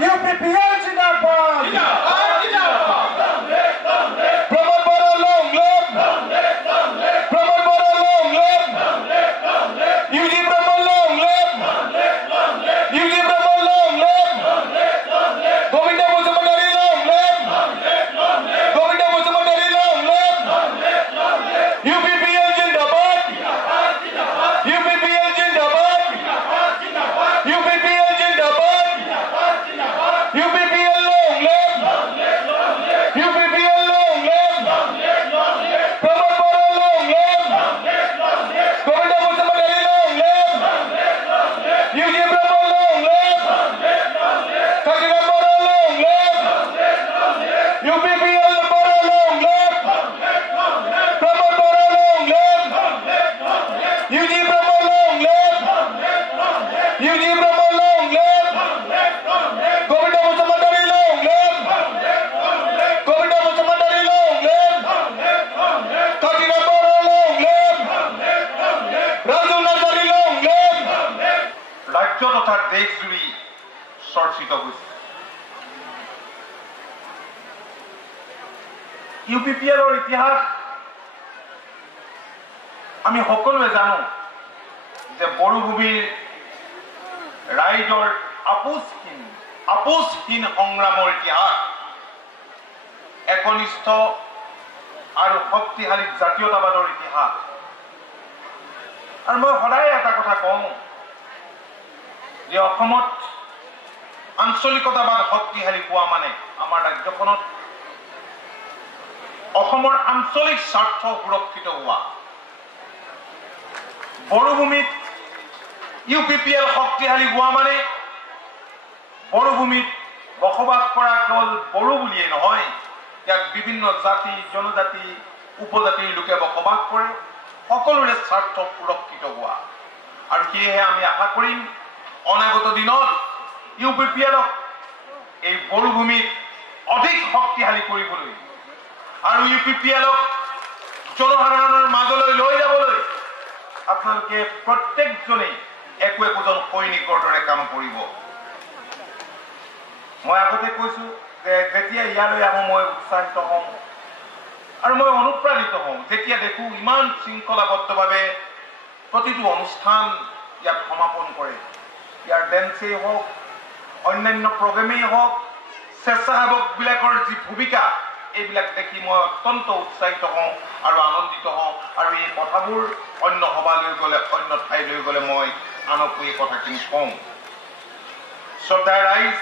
UPPL जिंदाबाद प्रमोद बरा long live Pramod बरा long live UG Pramod long live UG Pramod long live Govind मुजमंदारी long live Govind मुजमंदारी long live UPPL जिंदाबाद UPPL जिंदाबाद UPPL जिंदाबाद UPPL long live UPPL long live Pramod बरा long live Govind मुजमंदारी long live UG Pramod long live Khagra बरा long live UPPL बरा long live Pramod बरा long live UG Pramod long live UG Pramod long live Govind मुजमंदारी long live Govind मुजमंदारी long live Khagra बरा long live Raju Narzary long live ৰাজ্য তথা দেশজুৰি চৰ্চিত হৈছে ইউপিপিএলৰ ইতিহাস আমি সকলোৱে জানো যে বড়োভূমিৰ ৰাইজৰ আপোচহীন সংগ্ৰামৰ ইতিহাস একনিষ্ঠ আৰু শক্তিশালী জাতীয়তাবাদৰ ইতিহাস আৰু মই সদায় এটা কথা কওঁ যে অসমত আঞ্চলিকতাবাদ শক্তিশালী হোৱা মানে আমাৰ ৰাজ্যখনত অসমৰ আঞ্চলিক স্বাৰ্থ সুৰক্ষিত হোৱা বড়োভূমিত ইউপিপিএল শক্তিশালী হোৱা মানে বড়োভূমিত বসবাস কৰা কেৱল বড়ো বুলিয়ে নহয় ইয়াত বিভিন্ন জাতি জনজাতি উপজাতিৰ লোকে বসবাস কৰে সকলোৰে স্বাৰ্থ সুৰক্ষিত হোৱা আৰু সেয়েহে আমি আশা কৰিম অনাগত দিনত ইউপিপিএলক এই বড়োভূমিত অধিক শক্তিশালী কৰিবলৈ আৰু ইউপিপিএলক জনসাধাৰণৰ মাজলৈ লৈ যাবলৈ আপোনালোকে প্ৰত্যেকজনেই একোজন সৈনিকৰ দৰে কাম কৰিব মই আগতে কৈছো যে যেতিয়া ইয়ালৈ আহোঁ মই উৎসাহিত হওঁ আৰু মই অনুপ্ৰাণিত হওঁ যেতিয়া দেখো ইমান শৃংখলাবদ্ধভাৱে প্ৰতিটো অনুষ্ঠান ইয়াত সমাপন কৰে ইয়াৰ ডেন্সেই হওক অন্যান্য প্ৰগ্ৰেমেই হওক স্বেচ্ছাসেৱকবিলাকৰ যি ভূমিকা এইবিলাক দেখি মই অত্যন্ত উৎসাহিত হওঁ আৰু আনন্দিত হওঁ আৰু এই কথাবোৰ অন্য সভালৈ গ'লে অন্য ঠাইলৈ গ'লে মই আনকো এই কথাখিনি কওঁ শ্ৰদ্ধাৰ ৰাইজ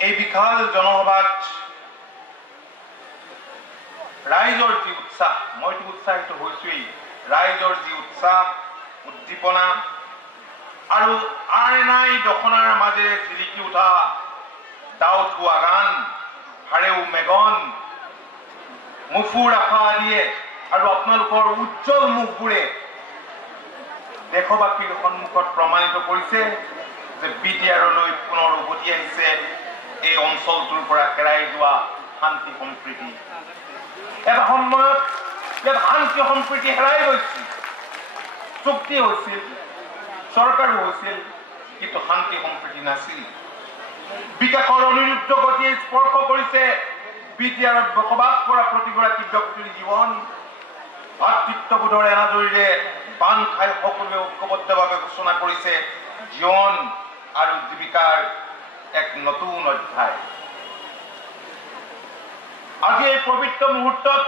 এই বিশাল জনসভাত ৰাইজৰ যি উৎসাহ মইতো উৎসাহিত হৈছোৱেই ৰাইজৰ যি উৎসাহ উদ্দীপনা আৰু আইনাই দখনাৰ মাজেৰে জিলিকি উঠা ডাউট হোৱা গান হাৰেও মেগন মুফুৰ আশা দিয়ে আৰু আপোনালোকৰ উজ্জ্বল মুখবোৰে দেশবাসীৰ সন্মুখত প্ৰমাণিত কৰিছে যে বিটিআৰলৈ পুনৰ উভতি আহিছে এই অঞ্চলটোৰ পৰা হেৰাই যোৱা শান্তি সম্প্ৰীতি এটা সময়ত ইয়াত শান্তি সম্প্ৰীতি হেৰাই গৈছিল চুক্তি হৈছিল চৰকাৰো হৈছিল কিন্তু শান্তি সম্প্ৰীতি নাছিল বিকাশৰ অনিৰুদ্ধ গতিয়ে স্পৰ্শ কৰিছে বিটিআৰত বসবাস কৰা প্ৰতিগৰাকী ব্যক্তিৰ জীৱন ভাতৃত্ববোধৰ এনাজৰীৰে বান খাই সকলোৱে ঐক্যবদ্ধভাৱে ঘোষণা কৰিছে জীৱন আৰু জীৱিকাৰ এক নতুন অধ্যায় আজি এই পবিত্ৰ মুহূৰ্তত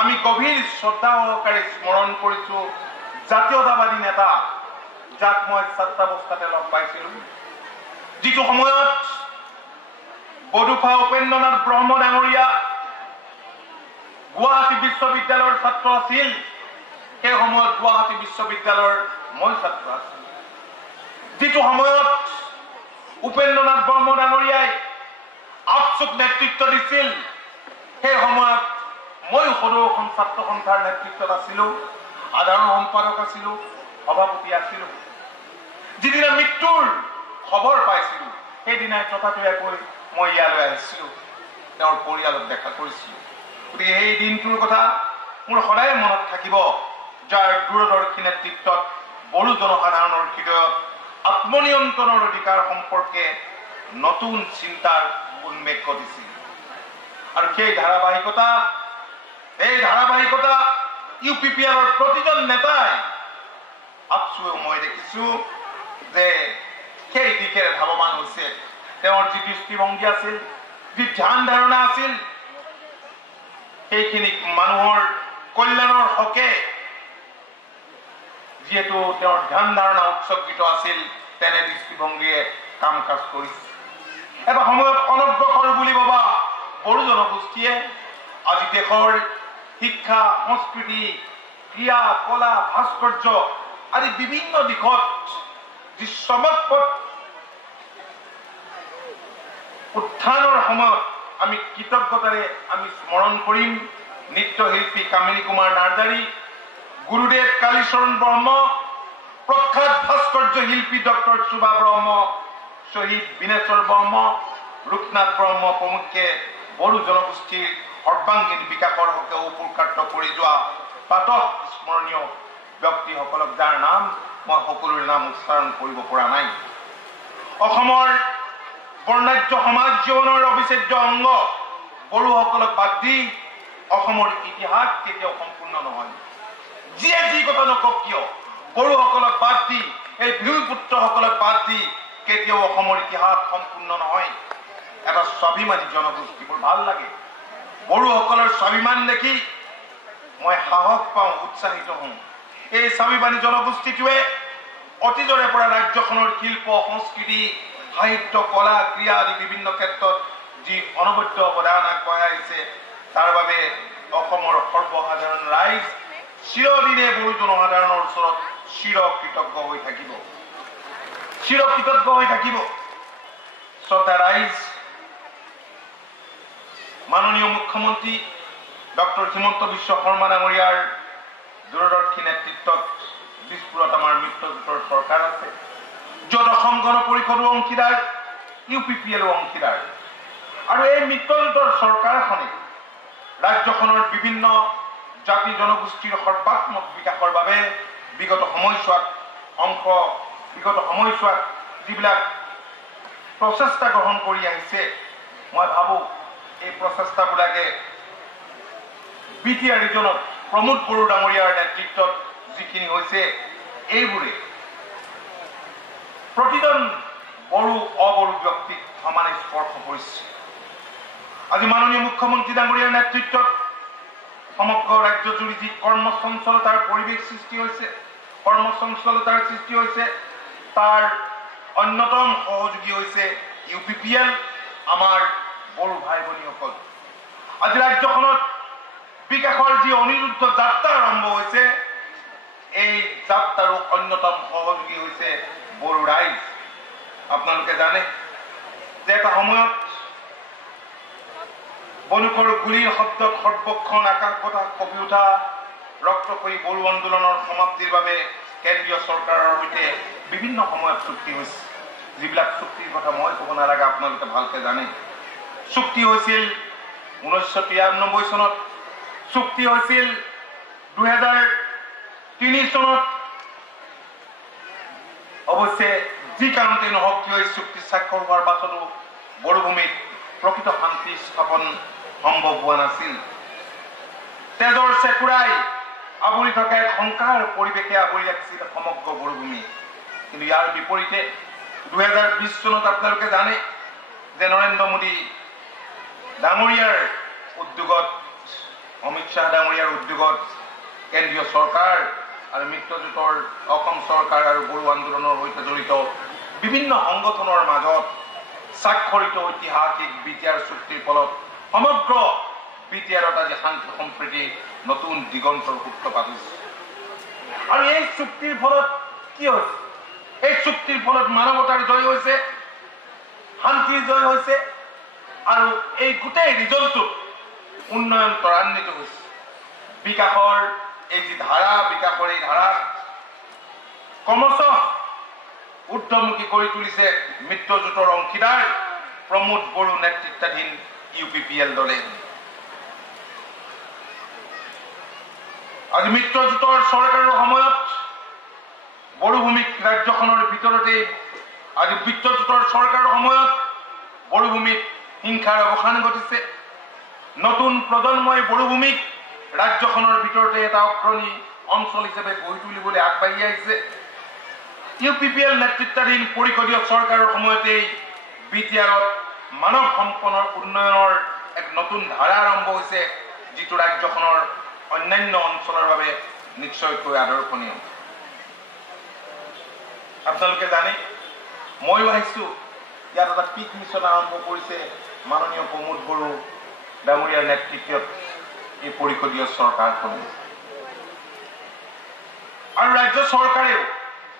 আমি গভীৰ শ্ৰদ্ধা সহকাৰে স্মৰণ কৰিছো জাতীয়তাবাদী নেতা যাক মই ছাত্ৰাৱস্থাতে লগ পাইছিলো যিটো সময়ত বডোফা উপেন্দ্ৰনাথ ব্ৰহ্ম ডাঙৰীয়া গুৱাহাটী বিশ্ববিদ্যালয়ৰ ছাত্ৰ আছিল সেই সময়ত গুৱাহাটী বিশ্ববিদ্যালয়ৰ মই ছাত্ৰ আছিলো যিটো সময়ত উপেন্দ্ৰনাথ ব্ৰহ্ম ডাঙৰীয়াই আপচুক নেতৃত্ব দিছিল সেই সময়ত মই সদৌ অসম ছাত্ৰ সন্থাৰ নেতৃত্বত আছিলো সাধাৰণ সম্পাদক আছিলো সভাপতি আছিলো যিদিনা মৃত্যুৰ খবৰ পাইছিলো সেইদিনাই তথাপিয়াকৈ মই ইয়ালৈ আহিছিলো তেওঁৰ পৰিয়ালক দেখা কৰিছিলো গতিকে এই দিনটোৰ কথা মোৰ সদায় মনত থাকিব, যাৰ দূৰদৰ্শী নেতৃত্বত বড়ো জনসাধাৰণৰ হৃদয়ত আত্মনিয়ন্ত্ৰণৰ অধিকাৰ সম্পৰ্কে নতুন চিন্তাৰ উন্মেষ ঘটিছিল। আৰু সেই ধাৰাবাহিকতা UPPLৰ প্ৰতিজন নেতাই আপচুৱেও মই দেখিছো যে সেই দিশেৰে ধাৱমান হৈছে। তেওঁৰ যি দৃষ্টিভংগী আছিল, যি ধ্যান ধাৰণা আছিল, সেইখিনিক মানুহৰ কল্যাণৰ হকে যিহেতু তেওঁৰ ধ্যান ধাৰণা উৎসৰ্গিত আছিল, তেনে দৃষ্টিভংগীয়ে কাম কাজ কৰিছে। এটা সময়ত অনগ্ৰসৰ বুলি ভবা বড়ো জনগোষ্ঠীয়ে আজি দেশৰ শিক্ষা, সংস্কৃতি, ক্ৰীড়া, কলা, ভাস্কৰ্য আদি বিভিন্ন দিশত যি চমকপ্ৰদ উত্থানৰ সময়ত আমি কৃতজ্ঞতাৰে আমি স্মৰণ কৰিম নৃত্যশিল্পী কামিনী কুমাৰ নাৰ্জাৰী, গুৰুদেৱ কালীচৰণ ব্ৰহ্ম, প্ৰখ্যাত ভাস্কৰ্য শিল্পী ডক্টৰ সুভা ব্ৰহ্ম, শ্বহীদ বিনেশ্বৰ ব্ৰহ্ম, ৰূপনাথ ব্ৰহ্ম প্ৰমুখ্যে বড়ো জনগোষ্ঠীৰ সৰ্বাংগীন বিকাশৰ হকে পুৰুষাৰ্থ কৰি যোৱা প্ৰাতঃ স্মৰণীয় ব্যক্তিসকলক, যাৰ নাম মই সকলোৰে নাম উচ্চাৰণ কৰিব পৰা নাই। অসমৰ বৰ্ণাঢ্য সমাজ জীৱনৰ অবিচ্ছেদ্য অংগ বড়োসকলক বাদ দি অসমৰ ইতিহাস কেতিয়াও সম্পূৰ্ণ নহয়। যিয়ে যি কথা নকওক কিয়, বড়োসকলক বাদ দি, এই ভূমিপুত্ৰসকলক বাদ দি কেতিয়াও অসমৰ ইতিহাস সম্পূৰ্ণ নহয়। এটা স্বাভিমানী জনগোষ্ঠী, মোৰ ভাল লাগে। বড়োসকলৰ স্বাভিমান দেখি মই সাহস পাওঁ, উৎসাহিত হওঁ। এই স্বাভিমানী জনগোষ্ঠীটোৱে অতীজৰে পৰা ৰাজ্যখনৰ শিল্প, সংস্কৃতি, সাহিত্য, কলা, ক্ৰীড়া আদি বিভিন্ন ক্ষেত্ৰত যি অনবদ্য অৱদান আগবঢ়াই আহিছে, তাৰ বাবে অসমৰ সৰ্বসাধাৰণ ৰাইজ চিৰদিনে বড়ো জনসাধাৰণৰ ওচৰত চিৰকৃতজ্ঞ হৈ থাকিব, চিৰকৃতজ্ঞ হৈ থাকিব। শ্ৰদ্ধা ৰাইজ, মাননীয় মুখ্যমন্ত্ৰী ডক্টৰ হিমন্ত বিশ্ব শৰ্মা ডাঙৰীয়াৰ দূৰদৰ্শী নেতৃত্বত দিছপুৰত আমাৰ মিত্ৰজোঁটৰ চৰকাৰ আছে, য'ত অসম গণ পৰিষদো অংশীদাৰ, UPPLও অংশীদাৰ। আৰু এই মিত্ৰজোঁটৰ চৰকাৰখনে ৰাজ্যখনৰ বিভিন্ন জাতি জনগোষ্ঠীৰ সৰ্বাত্মক বিকাশৰ বাবে বিগত সময়ছোৱাত যিবিলাক প্ৰচেষ্টা গ্ৰহণ কৰি আহিছে, মই ভাবোঁ এই প্ৰচেষ্টাবিলাকে BTR ৰিজনত প্ৰমোদ বড়ো ডাঙৰীয়াৰ নেতৃত্বত যিখিনি হৈছে, এইবোৰে প্ৰতিজন বড়ো অবড়ো ব্যক্তিক সমানে স্পৰ্শ কৰিছে। আজি মাননীয় মুখ্যমন্ত্ৰী ডাঙৰীয়াৰ নেতৃত্বত সমগ্ৰ ৰাজ্যজুৰি যি কৰ্মচঞ্চলতাৰ পৰিৱেশ সৃষ্টি হৈছে, তাৰ অন্যতম সহযোগী হৈছে UPPL, আমাৰ বড়ো ভাই ভনীসকল। আজি ৰাজ্যখনত বিকাশৰ যি অনিৰুদ্ধ যাত্ৰা আৰম্ভ হৈছে, এই যাত্ৰাৰো অন্যতম সহযোগী হৈছে বড়ো ৰাইজ। আপোনালোকে জানে যে এটা সময়ত বন্দুকৰ গুলীৰ শব্দত সৰ্বক্ষণ আকাশ বতাহ কঁপি উঠা ৰক্তক্ষয়ী বড়ো আন্দোলনৰ সমাপ্তিৰ বাবে কেন্দ্ৰীয় চৰকাৰৰ সৈতে বিভিন্ন সময়ত চুক্তি হৈছে। যিবিলাক চুক্তিৰ কথা মই ক'ব নালাগে, আপোনালোকে ভালকে জানে। চুক্তি হৈছিল 1993 চনত, চুক্তি হৈছিল 2003 চনত। অৱশ্যে যি কাৰণতে নহওক কিয়, এই চুক্তি স্বাক্ষৰ হোৱাৰ পাছতো বড়োভূমিত প্ৰকৃত শান্তি স্থাপন সম্ভৱ হোৱা নাছিল। তেজৰ চেকুৰাই আৱৰি থকা এক শংকাৰ পৰিৱেশে আৱৰি ৰাখিছিল সমগ্ৰ বড়োভূমি। কিন্তু ইয়াৰ বিপৰীতে 2020 চনত আপোনালোকে জানে যে নৰেন্দ্ৰ মোদী ডাঙৰীয়াৰ উদ্যোগত, অমিত শ্বাহ ডাঙৰীয়াৰ উদ্যোগত কেন্দ্ৰীয় চৰকাৰ আৰু মিত্ৰজোঁটৰ অসম চৰকাৰ আৰু বড়ো আন্দোলনৰ সৈতে জড়িত বিভিন্ন সংগঠনৰ মাজত স্বাক্ষৰিত ঐতিহাসিক BTR চুক্তিৰ ফলত সমগ্ৰ BTRত আজি শান্তি সম্প্ৰীতি নতুন দিগন্তৰ সূত্ৰপাত হৈছে। আৰু এই চুক্তিৰ ফলত কি হৈছে? এই চুক্তিৰ ফলত মানৱতাৰ জয় হৈছে, শান্তিৰ জয় হৈছে, আৰু এই গোটেই ৰিজনটোত উন্নয়ন ত্বৰান্বিত হৈছে। বিকাশৰ এই যি ধাৰা, বিকাশৰ এই ধাৰা ক্ৰমশঃ ঊৰ্ধ্বমুখী কৰি তুলিছে মিত্ৰজোঁটৰ অংশীদাৰ প্ৰমোদ বড়ো নেতৃত্বাধীন UPPL দলে। আজি মিত্ৰজোঁটৰ চৰকাৰৰ সময়ত বড়োভূমিক ৰাজ্যখনৰ ভিতৰতে আজি মিত্ৰজোঁটৰ চৰকাৰৰ সময়ত বড়োভূমিত হিংসাৰ অৱসান ঘটিছে নতুন প্ৰজন্মই বড়োভূমিক ৰাজ্যখনৰ ভিতৰতে এটা অগ্ৰণী অঞ্চল হিচাপে গঢ়ি তুলিবলৈ আগবাঢ়ি আহিছে ইউপিপিএল নেতৃত্বাধীন পৰিষদীয় চৰকাৰৰ সময়তেই বিটিআৰত মানৱ সম্পদৰ উন্নয়নৰ এক নতুন ধাৰা আৰম্ভ হৈছে যিটো ৰাজ্যখনৰ অন্যান্য অঞ্চলৰ বাবে নিশ্চয়কৈ আদৰ্শনীয় আপোনালোকে জানে ময়ো আহিছোঁ ইয়াত এটা পিক মিছন আৰম্ভ কৰিছে মাননীয় প্ৰমোদ বড়ো ডাঙৰীয়াৰ নেতৃত্বত এই পৰিষদীয় চৰকাৰখনে আৰু ৰাজ্য চৰকাৰেও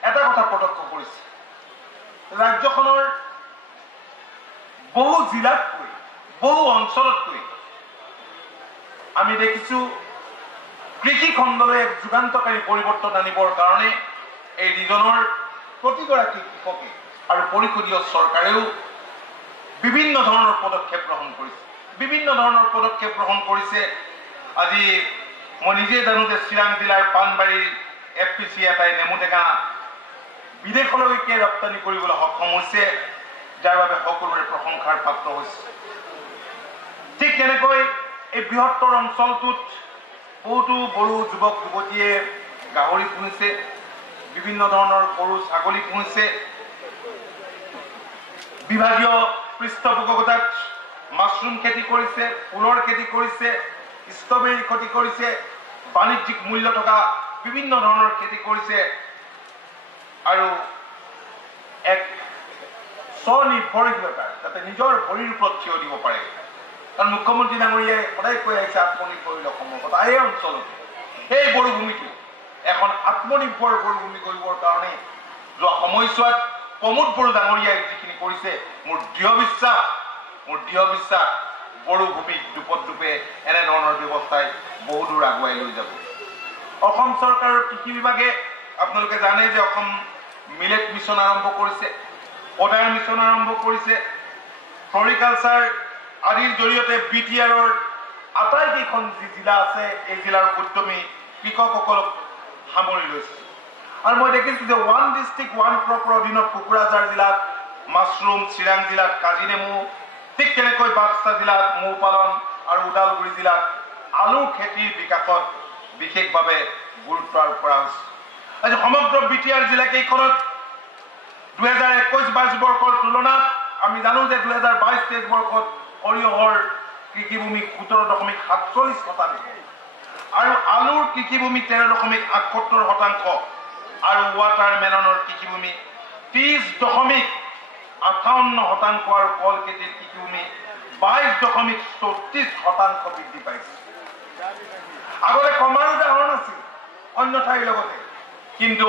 এটা কথা প্ৰত্যক্ষ কৰিছে ৰাজ্যখনৰ বহু জিলাতকৈ বহু অঞ্চলতকৈ আমি দেখিছোঁ কৃষি খণ্ডলৈ এক যুগান্তকাৰী পৰিৱৰ্তন আনিবৰ কাৰণে এই ৰিজনৰ প্ৰতিগৰাকী কৃষকে আৰু পৰিষদীয় চৰকাৰেও বিভিন্ন ধৰণৰ পদক্ষেপ গ্ৰহণ কৰিছে আজি মই নিজে জানো যে চিৰাং জিলাৰ পাণবাৰীৰ এফপিচি এটাই নেমুটেঙা বিদেশলৈকে ৰপ্তানি কৰিবলৈ সক্ষম হৈছে যাৰ বাবে সকলোৰে প্ৰশংসাৰ পাত্ৰ হৈছে ঠিক তেনেকৈ এই বৃহত্তৰ অঞ্চলটোত বহুতো বড়ো যুৱক যুৱতীয়ে গাহৰি পুহিছে বিভিন্ন ধৰণৰ গৰু ছাগলী পুহিছে বিভাগীয় পৃষ্ঠপোষকতাত মাছৰুম খেতি কৰিছে ফুলৰ খেতি কৰিছে ষ্ট্ৰবেৰী খেতি কৰিছে বাণিজ্যিক মূল্য থকা বিভিন্ন ধৰণৰ খেতি কৰিছে আৰু এক স্বনিৰ্ভৰশীলতা যাতে নিজৰ ভৰিৰ ওপৰত থিয় দিব পাৰে কাৰণ মুখ্যমন্ত্ৰী ডাঙৰীয়াই সদায় কৈ আহিছে আত্মনিৰ্ভৰশীল অসমৰ কথা এই অঞ্চলতে এই বড়োভূমিটো এখন আত্মনিৰ্ভৰ বড়োভূমি কৰিবৰ কাৰণে যোৱা সময়ছোৱাত প্ৰমোদ বড়ো ডাঙৰীয়াই যিখিনি কৰিছে মোৰ দৃঢ় বিশ্বাস বড়োভূমিক দুপে এনেধৰণৰ ব্যৱস্থাই বহুদূৰ আগুৱাই লৈ যাব অসম চৰকাৰৰ কৃষি বিভাগে আপোনালোকে জানে যে অসম মিলেট মিছন আৰম্ভ কৰিছে পদাৰ মিছন আৰম্ভ কৰিছে ফ্লৰিকালচাৰ আদিৰ জৰিয়তে বিটিআৰৰ আটাইকেইখন যি জিলা আছে এই জিলাৰ উদ্যমী কৃষকসকলক সামৰি লৈছে আৰু মই দেখিছোঁ যে ওৱান ডিষ্ট্ৰিক্ট ওৱান ক্ৰপৰ অধীনত কোকৰাঝাৰ জিলাত মাছৰুম চিৰাং জিলাত কাজি নেমু ঠিক তেনেকৈ বাক্সা জিলাত মৌ পালন আৰু ওদালগুৰি জিলাত আলু খেতিৰ বিকাশত বিশেষভাৱে গুৰুত্ব আৰোপ কৰা হৈছে আজি সমগ্ৰ বিটিআৰ জিলাকেইখনত 2021-22 বৰ্ষৰ তুলনাত আমি জানো যে 2022-23 বৰ্ষত সৰিয়হৰ কৃষিভূমি 17.47% আৰু আলুৰ কৃষিভূমি 13.78% আৰু ৱাটাৰমেলনৰ কৃষিভূমি 30.58% আৰু কল খেতিৰ কৃষিভূমি 22.34% বৃদ্ধি পাইছে আগতে কমাৰ উদাহৰণ আছিল অন্য ঠাইৰ লগতে কিন্তু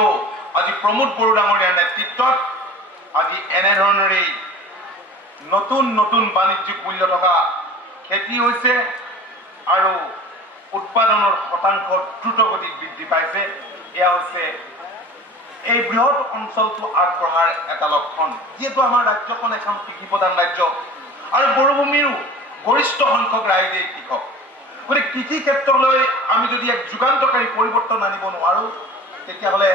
আজি প্ৰমোদ বড়ো ডাঙৰীয়াৰ নেতৃত্বত আজি এনেধৰণেৰে নতুন বাণিজ্যিক মূল্য থকা খেতি হৈছে আৰু উৎপাদনৰ শতাংশ দ্ৰুতগতিত বৃদ্ধি পাইছে এয়া হৈছে এই বৃহৎ অঞ্চলটো আগবঢ়াৰ এটা লক্ষণ যিহেতু আমাৰ ৰাজ্যখন এখন কৃষি প্ৰধান ৰাজ্য আৰু বড়োভূমিৰো গৰিষ্ঠ সংখ্যক ৰাইজেই কৃষক গতিকে কৃষি ক্ষেত্ৰলৈ আমি যদি এক যুগান্তকাৰী পৰিৱৰ্তন আনিব নোৱাৰোঁ তেতিয়াহ'লে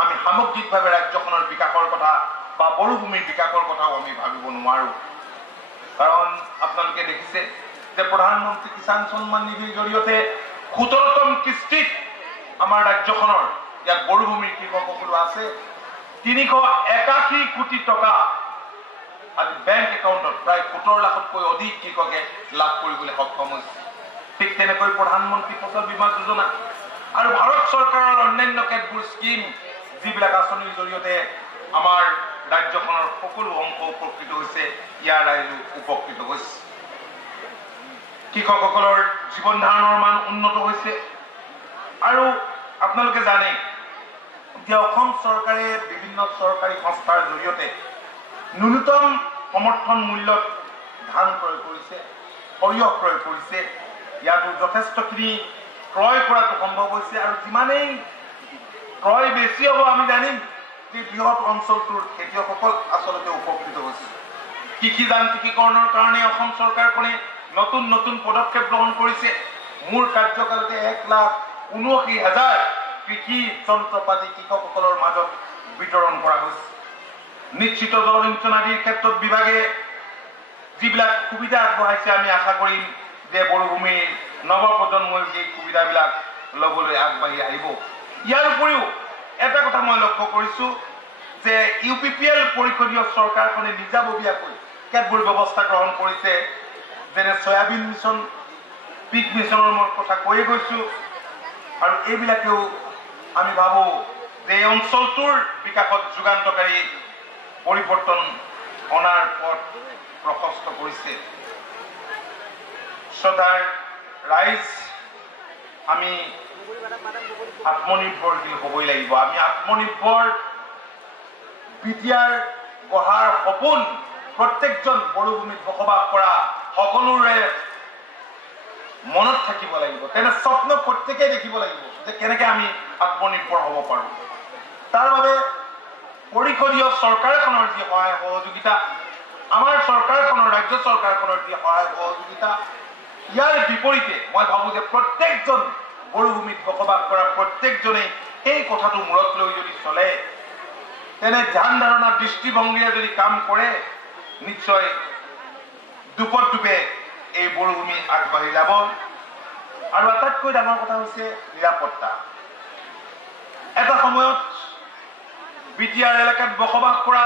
আমি সামগ্ৰিকভাৱে ৰাজ্যখনৰ বিকাশৰ কথা বা বড়োভূমিৰ বিকাশৰ কথাও আমি ভাবিব নোৱাৰোঁ কাৰণ আপোনালোকে দেখিছে যে প্ৰধানমন্ত্ৰী কিষাণ সন্মান নিধিৰ জৰিয়তে 17তম কিস্তিত আমাৰ ৰাজ্যখনৰ ইয়াত বড়োভূমিৰ কৃষকসকলো আছে 381 কোটি টকা আজি বেংক একাউণ্টত প্ৰায় 17 লাখতকৈ অধিক কৃষকে লাভ কৰিবলৈ সক্ষম হৈছে ঠিক তেনেকৈ প্ৰধানমন্ত্ৰী ফচল বীমা যোজনা আৰু ভাৰত চৰকাৰৰ অন্যান্য কেতবোৰ স্কিম যিবিলাক আঁচনিৰ জৰিয়তে আমাৰ ৰাজ্যখনৰ সকলো অংশ উপকৃত হৈছে ইয়াৰ ৰাইজো উপকৃত হৈছে কৃষকসকলৰ জীৱন ধাৰণৰ মান উন্নত হৈছে আৰু আপোনালোকে জানে যে অসম চৰকাৰে বিভিন্ন চৰকাৰী সংস্থাৰ জৰিয়তে ন্যূনতম সমৰ্থন মূল্যত ধান ক্ৰয় কৰিছে সৰিয়হ ক্ৰয় কৰিছে ইয়াতো যথেষ্টখিনি ক্ৰয় কৰাটো সম্ভৱ হৈছে আৰু যিমানেই ক্ৰয় বেছি হ'ব আমি জানিম যে বৃহৎ অঞ্চলটোৰ খেতিয়কসকল আচলতে উপকৃত হৈছে কৃষি যান্ত্ৰিকীকৰণৰ কাৰণে অসম চৰকাৰখনে নতুন পদক্ষেপ গ্ৰহণ কৰিছে মোৰ কাৰ্যকালতে 1 ৭৯,০০০ কৃষি যন্ত্ৰপাতি কৃষকসকলৰ মাজত বিতৰণ কৰা হৈছে। নিশ্চিত জলসিঞ্চন আদিৰ ক্ষেত্ৰত বিভাগে যিবিলাক সুবিধা আগবঢ়াইছে আমি আশা কৰিম যে বড়োভূমিৰ নৱপ্ৰজন্মই এই সুবিধাবিলাক ল'বলৈ আগবাঢ়ি আহিব। ইয়াৰ উপৰিও এটা কথা মই লক্ষ্য কৰিছোঁ যে UPPL পৰিষদীয় চৰকাৰখনে নিজাববীয়াকৈ কেতবোৰ ব্যৱস্থা গ্ৰহণ কৰিছে, যেনে সয়াবিন মিছন, পিক মিছনৰ মই কথা কৈয়ে গৈছোঁ, আৰু এইবিলাকেও আমি ভাবোঁ যে এই অঞ্চলটোৰ বিকাশত যুগান্তকাৰী পৰিৱৰ্তন অনাৰ পথ প্ৰশস্ত কৰিছে। শ্ৰদ্ধাৰ ৰাইজ, আমি আত্মনিৰ্ভৰশীল হ'বই লাগিব। আমি আত্মনিৰ্ভৰ BTR গঢ়াৰ সপোন প্ৰত্যেকজন বড়োভূমিত বসবাস কৰা সকলোৰে মনত থাকিব লাগিব। তেনে স্বপ্ন প্ৰত্যেকেই দেখিব লাগিব যে কেনেকৈ আমি আত্মনিৰ্ভৰ হ'ব পাৰোঁ। তাৰ বাবে পৰিষদীয় চৰকাৰখনৰ যি সহায় সহযোগিতা, আমাৰ চৰকাৰখনৰ ৰাজ্য চৰকাৰখনৰ যি সহায় সহযোগিতা, ইয়াৰ বিপৰীতে মই ভাবোঁ যে প্ৰত্যেকজন বড়োভূমিত বসবাস কৰা প্ৰত্যেকজনেই এই কথাটো মূৰত লৈ যদি চলে, তেনে ধ্যান ধাৰণা দৃষ্টিভংগীৰে যদি কাম কৰে, নিশ্চয় দুপে এই বড়োভূমি আগবাঢ়ি যাব। আৰু আটাইতকৈ ডাঙৰ কথা হৈছে নিৰাপত্তা। এটা সময়ত BTR এলেকাত বসবাস কৰা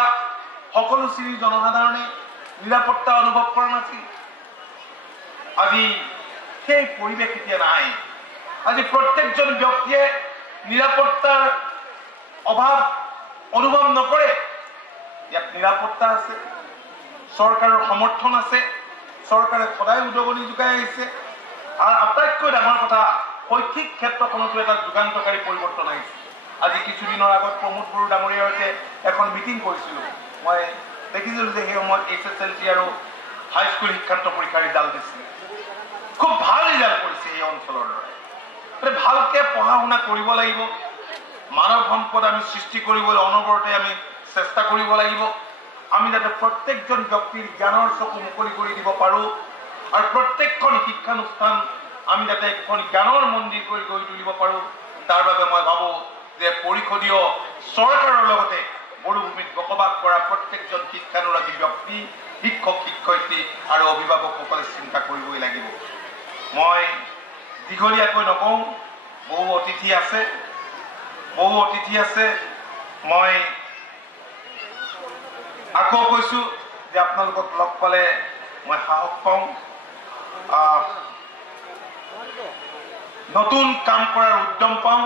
সকলো শ্ৰেণীৰ জনসাধাৰণে নিৰাপত্তা অনুভৱ কৰা নাছিল। আজি সেই পৰিৱেশ এতিয়া নাই। আজি প্ৰত্যেকজন ব্যক্তিয়ে নিৰাপত্তাৰ অভাৱ অনুভৱ নকৰে। ইয়াত নিৰাপত্তা আছে, চৰকাৰৰ সমৰ্থন আছে, চৰকাৰে সদায় উদগনি যোগাই আহিছে। আৰু আটাইতকৈ ডাঙৰ কথা, শৈক্ষিক ক্ষেত্ৰখনতো এটা যুগান্তকাৰী পৰিৱৰ্তন আহিছে। আজি কিছুদিনৰ আগত প্ৰমোদ বড়ো ডাঙৰীয়াৰ সৈতে এখন মিটিং কৰিছিলোঁ। মই দেখিছিলোঁ যে সেই সময়ত SSLC আৰু হাইস্কুল শিক্ষান্ত পৰীক্ষাৰ ৰিজাল্ট দিছিল। খুব ভাল ৰিজাল্ট কৰিছে এই অঞ্চলৰ দৰে। ভালকৈ পঢ়া শুনা কৰিব লাগিব, মানৱ সম্পদ আমি সৃষ্টি কৰিবলৈ অনবৰতে আমি চেষ্টা কৰিব লাগিব। আমি যাতে প্ৰত্যেকজন ব্যক্তিৰ জ্ঞানৰ চকু মুকলি কৰি দিব পাৰোঁ, আৰু প্ৰত্যেকখন শিক্ষানুষ্ঠান আমি যাতে এখন জ্ঞানৰ মন্দিৰ কৰি গঢ়ি তুলিব পাৰোঁ। তাৰ বাবে মই ভাবোঁ যে পৰিষদীয় চৰকাৰৰ লগতে বড়োভূমিত বসবাস কৰা প্ৰত্যেকজন শিক্ষানুৰাগী ব্যক্তি, শিক্ষক শিক্ষয়িত্ৰী আৰু অভিভাৱকসকলে চিন্তা কৰিবই লাগিব। মই দীঘলীয়াকৈ নকওঁ, বহু অতিথি আছে। মই আকৌ কৈছোঁ যে আপোনালোকক লগ পালে মই সাহস পাওঁ, নতুন কাম কৰাৰ উদ্যম পাওঁ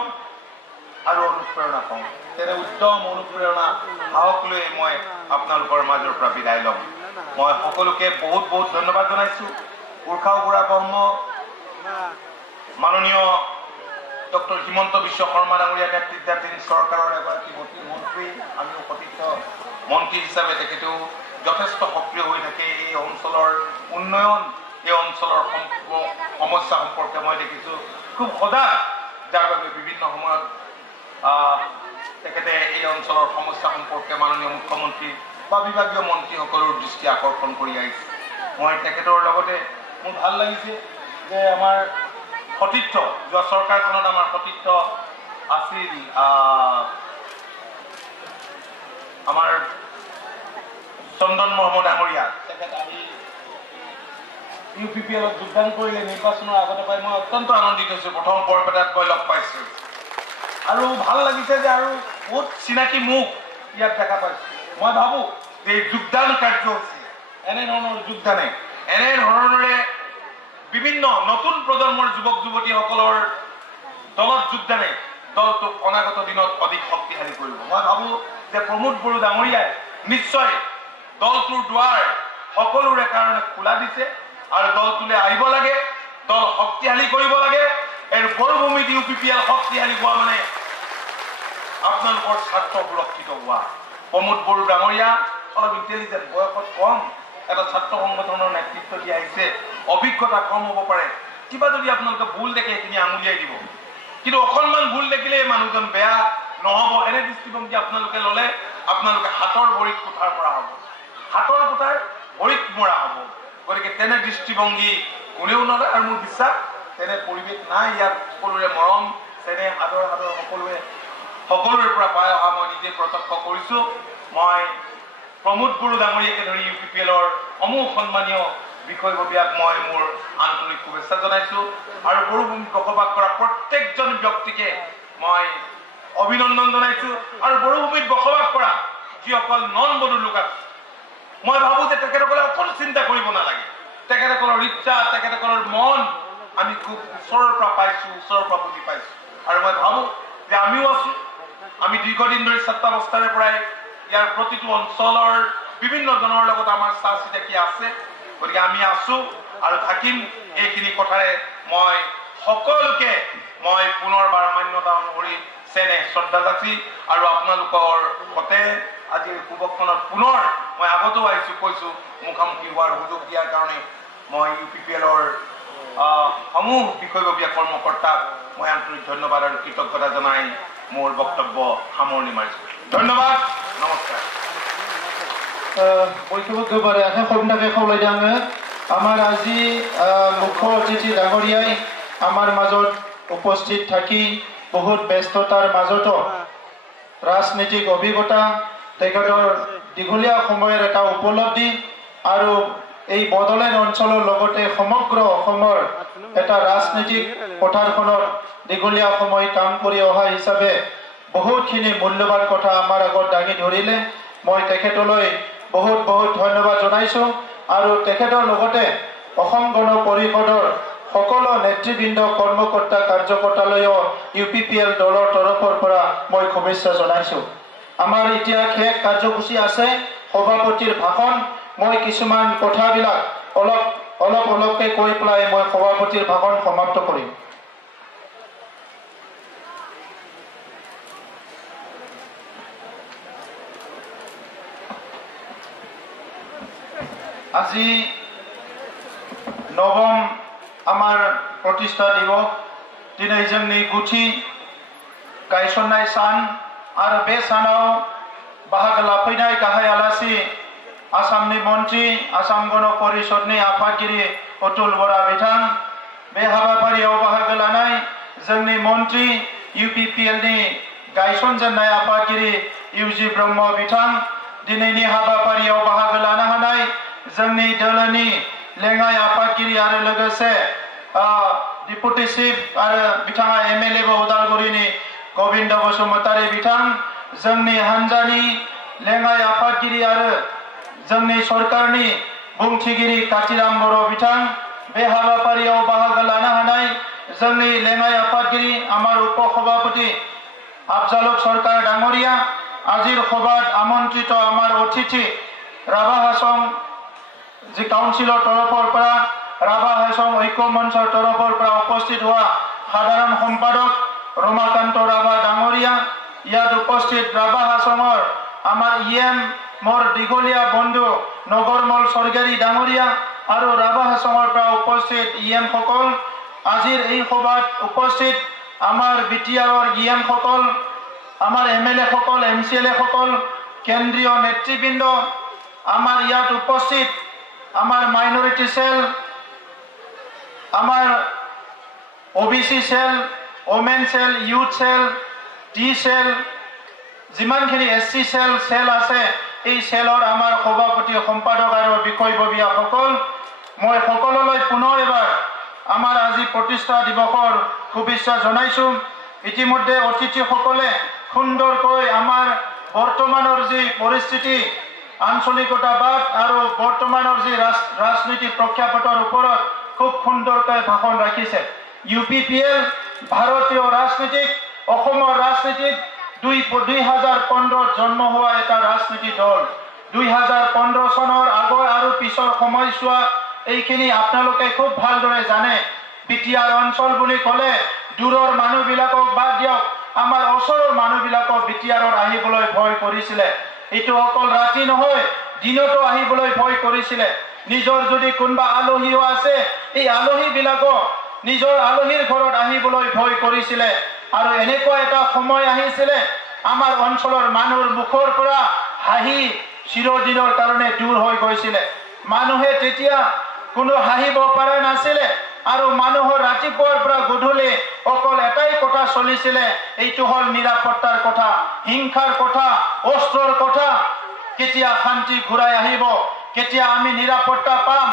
আৰু অনুপ্ৰেৰণা পাওঁ। তেনে উদ্যম, অনুপ্ৰেৰণা, সাহস লৈ মই আপোনালোকৰ মাজৰ পৰা বিদায় ল'ম। মই সকলোকে বহুত বহুত ধন্যবাদ জনাইছোঁ। উৰ্ষা বৰুৱা ব্ৰহ্ম, মাননীয় ডক্টৰ হিমন্ত বিশ্ব শৰ্মা ডাঙৰীয়া নেতৃত্বাধীন চৰকাৰৰ এগৰাকী মন্ত্ৰী, আমিও সতীৰ্থ মন্ত্ৰী হিচাপে তেখেতেও যথেষ্ট সক্ৰিয় হৈ থাকে। এই অঞ্চলৰ উন্নয়ন, এই অঞ্চলৰ সমস্যা সম্পৰ্কে মই দেখিছোঁ খুব সদায়, যাৰ বাবে বিভিন্ন সময়ত তেখেতে এই অঞ্চলৰ সমস্যা সম্পৰ্কে মাননীয় মুখ্যমন্ত্ৰী বা বিভাগীয় মন্ত্ৰীসকলৰ দৃষ্টি আকৰ্ষণ কৰি আহিছে। মই তেখেতৰ লগতে মোৰ ভাল লাগিছে যে আমাৰ সতীৰ্থ, যোৱা চৰকাৰখনত আমাৰ সতীৰ্থ আছিল আমাৰ চন্দন মহম্মদ ডাঙৰীয়া, তেখেত আহি UPPL যোগদান কৰিলে নিৰ্বাচনৰ আগতে পাই। মই অত্যন্ত আনন্দিত হৈছোঁ। প্ৰথম বৰপেটাত মই লগ পাইছোঁ আৰু ভাল লাগিছে যে আৰু বহুত চিনাকি মুখ ইয়াত দেখা পাইছোঁ। মই ভাবোঁ যে এই যোগদান কাৰ্যসূচী, এনেধৰণৰ যোগদানে, এনেধৰণেৰে বিভিন্ন নতুন প্ৰজন্মৰ যুৱক যুৱতীসকলৰ দলত যোগদানে দলটোক অনাগত দিনত অধিক শক্তিশালী কৰিব। মই ভাবোঁ যে প্ৰমোদ বড়ো ডাঙৰীয়াই নিশ্চয় দলটোৰ দুৱাৰ সকলোৰে কাৰণে খোলা দিছে আৰু দলটোলৈ আহিব লাগে, দল শক্তিশালী কৰিব লাগে। আৰু বড়োভূমিত UPPL শক্তিশালী হোৱা মানে আপোনালোকৰ স্বাৰ্থ সুৰক্ষিত হোৱা। প্ৰমোদ বড়ো ডাঙৰীয়া অলপ ইণ্টেলিজেণ্ট, বয়সত কম, এটা ছাত্ৰ সংগঠনৰ নেতৃত্ব দি আহিছে, অভিজ্ঞতা কম হ'ব পাৰে। কিবা যদি আপোনালোকে ভুল দেখে সেইখিনি আঙুলিয়াই দিব, কিন্তু অকণমান ভুল দেখিলে মানুহজন বেয়া নহ'ব। এনে দৃষ্টিভংগী আপোনালোকে ল'লে আপোনালোকে হাতৰ ভৰিত কোঠাৰ পৰা হ'ব, হাতৰ কোঠাৰ ভৰিত মৰা হ'ব। গতিকে তেনে দৃষ্টিভংগী কোনেও নলয়, আৰু মোৰ বিশ্বাস তেনে পৰিৱেশ নাই। ইয়াত সকলোৰে মৰম চেনেহ আদৰ সকলোৰে পৰা পাই অহা মই নিজে প্ৰত্যক্ষ কৰিছোঁ। মই প্ৰমোদ বড়ো ডাঙৰীয়াকে ধৰি UPPLৰ সমূহ সন্মানীয় বিষয়ববীয়াক মই মোৰ আন্তৰিক শুভেচ্ছা জনাইছোঁ আৰু বড়োভূমিত বসবাস কৰা প্ৰত্যেকজন ব্যক্তিকে মই অভিনন্দন জনাইছোঁ আৰু বড়োভূমিত বসবাস কৰা যিসকল নন বড়ো লোক আছে মই ভাবোঁ যে তেখেতসকলে অকণো চিন্তা কৰিব নালাগে। তেখেতসকলৰ ইচ্ছা তেখেতসকলৰ মন আমি খুব ওচৰৰ পৰা পাইছোঁ, ওচৰৰ পৰা বুজি পাইছোঁ আৰু মই ভাবোঁ যে আমিও আছোঁ। আমি দীৰ্ঘদিন ধৰি ছাত্ৰাৱস্থাৰে পৰাই ইয়াৰ প্ৰতিটো অঞ্চলৰ বিভিন্ন জনৰ লগত আমাৰ চা চিনাকি আছে। গতিকে আমি আছোঁ আৰু থাকিম। এইখিনি কথাৰে মই সকলোকে মই পুনৰবাৰ মান্যতা অনুসৰি চেনেহ শ্ৰদ্ধা যাচি আৰু আপোনালোকৰ সতে আজিৰ শুভক্ষণত পুনৰ মই আগতো আহিছোঁ কৈছোঁ মুখামুখি হোৱাৰ সুযোগ দিয়াৰ কাৰণে মই UPPLৰ সমূহ বিষয়ববীয়া কৰ্মকৰ্তাক মই আন্তৰিক ধন্যবাদ আৰু কৃতজ্ঞতা জনাই মোৰ বক্তব্য সামৰণি মাৰিছোঁ। ধন্যবাদ, নমস্কাৰ। বৈঠকবাৰে আশা সন্ধাকে খাওলাইদে आङो আমাৰ আজি মুখ্য অতিথি ডাঙৰীয়াই আমাৰ মাজত উপস্থিত থাকি বহুত ব্যস্ততাৰ মাজতো ৰাজনৈতিক অভিজ্ঞতা তেখেতৰ দীঘলীয়া সময়ৰ এটা উপলব্ধি আৰু এই বড়োলেণ্ড অঞ্চলৰ লগতে সমগ্ৰ অসমৰ এটা ৰাজনৈতিক পথাৰখনত দীঘলীয়া সময় কাম কৰি অহা হিচাপে বহুতখিনি মূল্যৱান কথা আমাৰ আগত দাঙি ধৰিলে। মই তেখেতলৈ বহুত বহুত ধন্যবাদ জনাইছোঁ আৰু তেখেতৰ লগতে অসম গণ পৰিষদৰ সকলো নেতৃবৃন্দ কৰ্মকৰ্তা কাৰ্যকৰ্তালৈও UPPL দলৰ তৰফৰ পৰা মই শুভেচ্ছা জনাইছোঁ। আমাৰ এতিয়া শেষ কাৰ্যসূচী আছে সভাপতিৰ ভাষণ। মই কিছুমান কথাবিলাক অলপকৈ কৈ পেলাই মই সভাপতিৰ ভাষণ সমাপ্ত কৰিম। আজি নৱম আমাৰ প্ৰতিষ্ঠা দিৱস। दिनै जोंनि गुथि गायसननाय सान आरो बे सानाव बाहागो लाफैनाय गाहाय आलासि आसामनि मन्त्रि आसाम गण परिषदनि आफादगिरि अतुल बरा बिथां बे हाबाफारियाव बाहागो लानाय जोंनि मन्त्रि UPPLनि गायसनजेननाय आफादगिरि UG ब्रह्म बिथां दिनैनि हाबाफारियाव बाहागो लानो हानाय जोंनि दोलोनि लेङाइ आफादगिरि आरो लोगोसे डिपुटि चिफ आरो बिथाङा MLA उदालगुरिनि गोविंद बसुमतारी बिथां जोंनि हान्जानि लेङाइ आफादगिरि आरो जोंनि सरकारनि बुंथिगिरि कातिराम बर' बिथां बे हाबाफारियाव बाहागो लानो हानाय जोंनि लेङाइ आफादगिरि आमार उपसभापति आफजालक सरकार डाङरिया আজিৰ সভাত আমন্ত্ৰিত আমাৰ অতিথি ৰাভা হাছং যি কাউন্সিলৰ তৰফৰ পৰা ৰাভা হাছং ঐক্য মঞ্চৰ তৰফৰ পৰা উপস্থিত হোৱা সাধাৰণ সম্পাদক ৰমাকান্ত ৰাভা ডাঙৰীয়া ইয়াত উপস্থিত ৰাভা হাছঙৰ আমাৰ EM মোৰ দীঘলীয়া বন্ধু নগৰমল স্বৰ্গেৰী ডাঙৰীয়া আৰু ৰাভা হাছঙৰ পৰা উপস্থিত EM সকল আজিৰ এই সভাত উপস্থিত আমাৰ BTRৰ EM সকল আমাৰ MLA সকল MCLA সকল কেন্দ্ৰীয় নেতৃবৃন্দ আমাৰ ইয়াত উপস্থিত আমাৰ মাইনৰিটি সেল আমাৰ OBC cell women cell youth cell T cell যিমানখিনি SC সেল আছে এই সেলৰ আমাৰ সভাপতি সম্পাদক আৰু বিষয়ববীয়া সকল মই সকললৈ পুনৰ এবাৰ আমাৰ আজি প্ৰতিষ্ঠা দিৱসৰ শুভেচ্ছা জনাইছোঁ। ইতিমধ্যে অতিথিসকলে সুন্দৰকৈ আমাৰ বৰ্তমানৰ যি পৰিস্থিতি আঞ্চলিকতাবাদ আৰু বৰ্তমানৰ যি ৰাজনীতি প্ৰেক্ষাপটৰ ওপৰত খুব সুন্দৰকৈ ভাষণ ৰাখিছে। UPPL ভাৰতীয় ৰাজনীতিক অসমৰ ৰাজনীতিক 2015 জন্ম হোৱা এটা ৰাজনীতি দল। 2015 চনৰ আগৰ আৰু পিছৰ সময়ছোৱা এইখিনি আপোনালোকে খুব ভালদৰে জানে। BTR অঞ্চল বুলি ক'লে দূৰৰ মানুহবিলাকক বাদ দিয়ক আমাৰ ওচৰৰ মানুহবিলাকক BTRত আহিবলৈ ভয় কৰিছিলে। এইটো অকল ৰাতি নহয় দিনতো আহিবলৈ ভয় কৰিছিলে। নিজৰ যদি কোনোবা আলহীও আছে এই আলহীবিলাকক নিজৰ আলহীৰ ঘৰত আহিবলৈ ভয় কৰিছিলে আৰু এনেকুৱা এটা সময় আহিছিলে আমাৰ অঞ্চলৰ মানুহৰ মুখৰ পৰা হাঁহি চিৰদিনৰ কাৰণে দূৰ হৈ গৈছিলে। মানুহে তেতিয়া কোনো হাঁহিব পৰা নাছিলে আৰু মানুহৰ ৰাতিপুৱাৰ পৰা গধূলি অকল এটাই কথা চলিছিলে এইটো হল নিৰাপত্তাৰ কথা হিংসাৰ কথা অস্ত্ৰৰ কথা কেতিয়া শান্তি ঘূৰাই আহিব কেতিয়া আমি নিৰাপত্তা পাম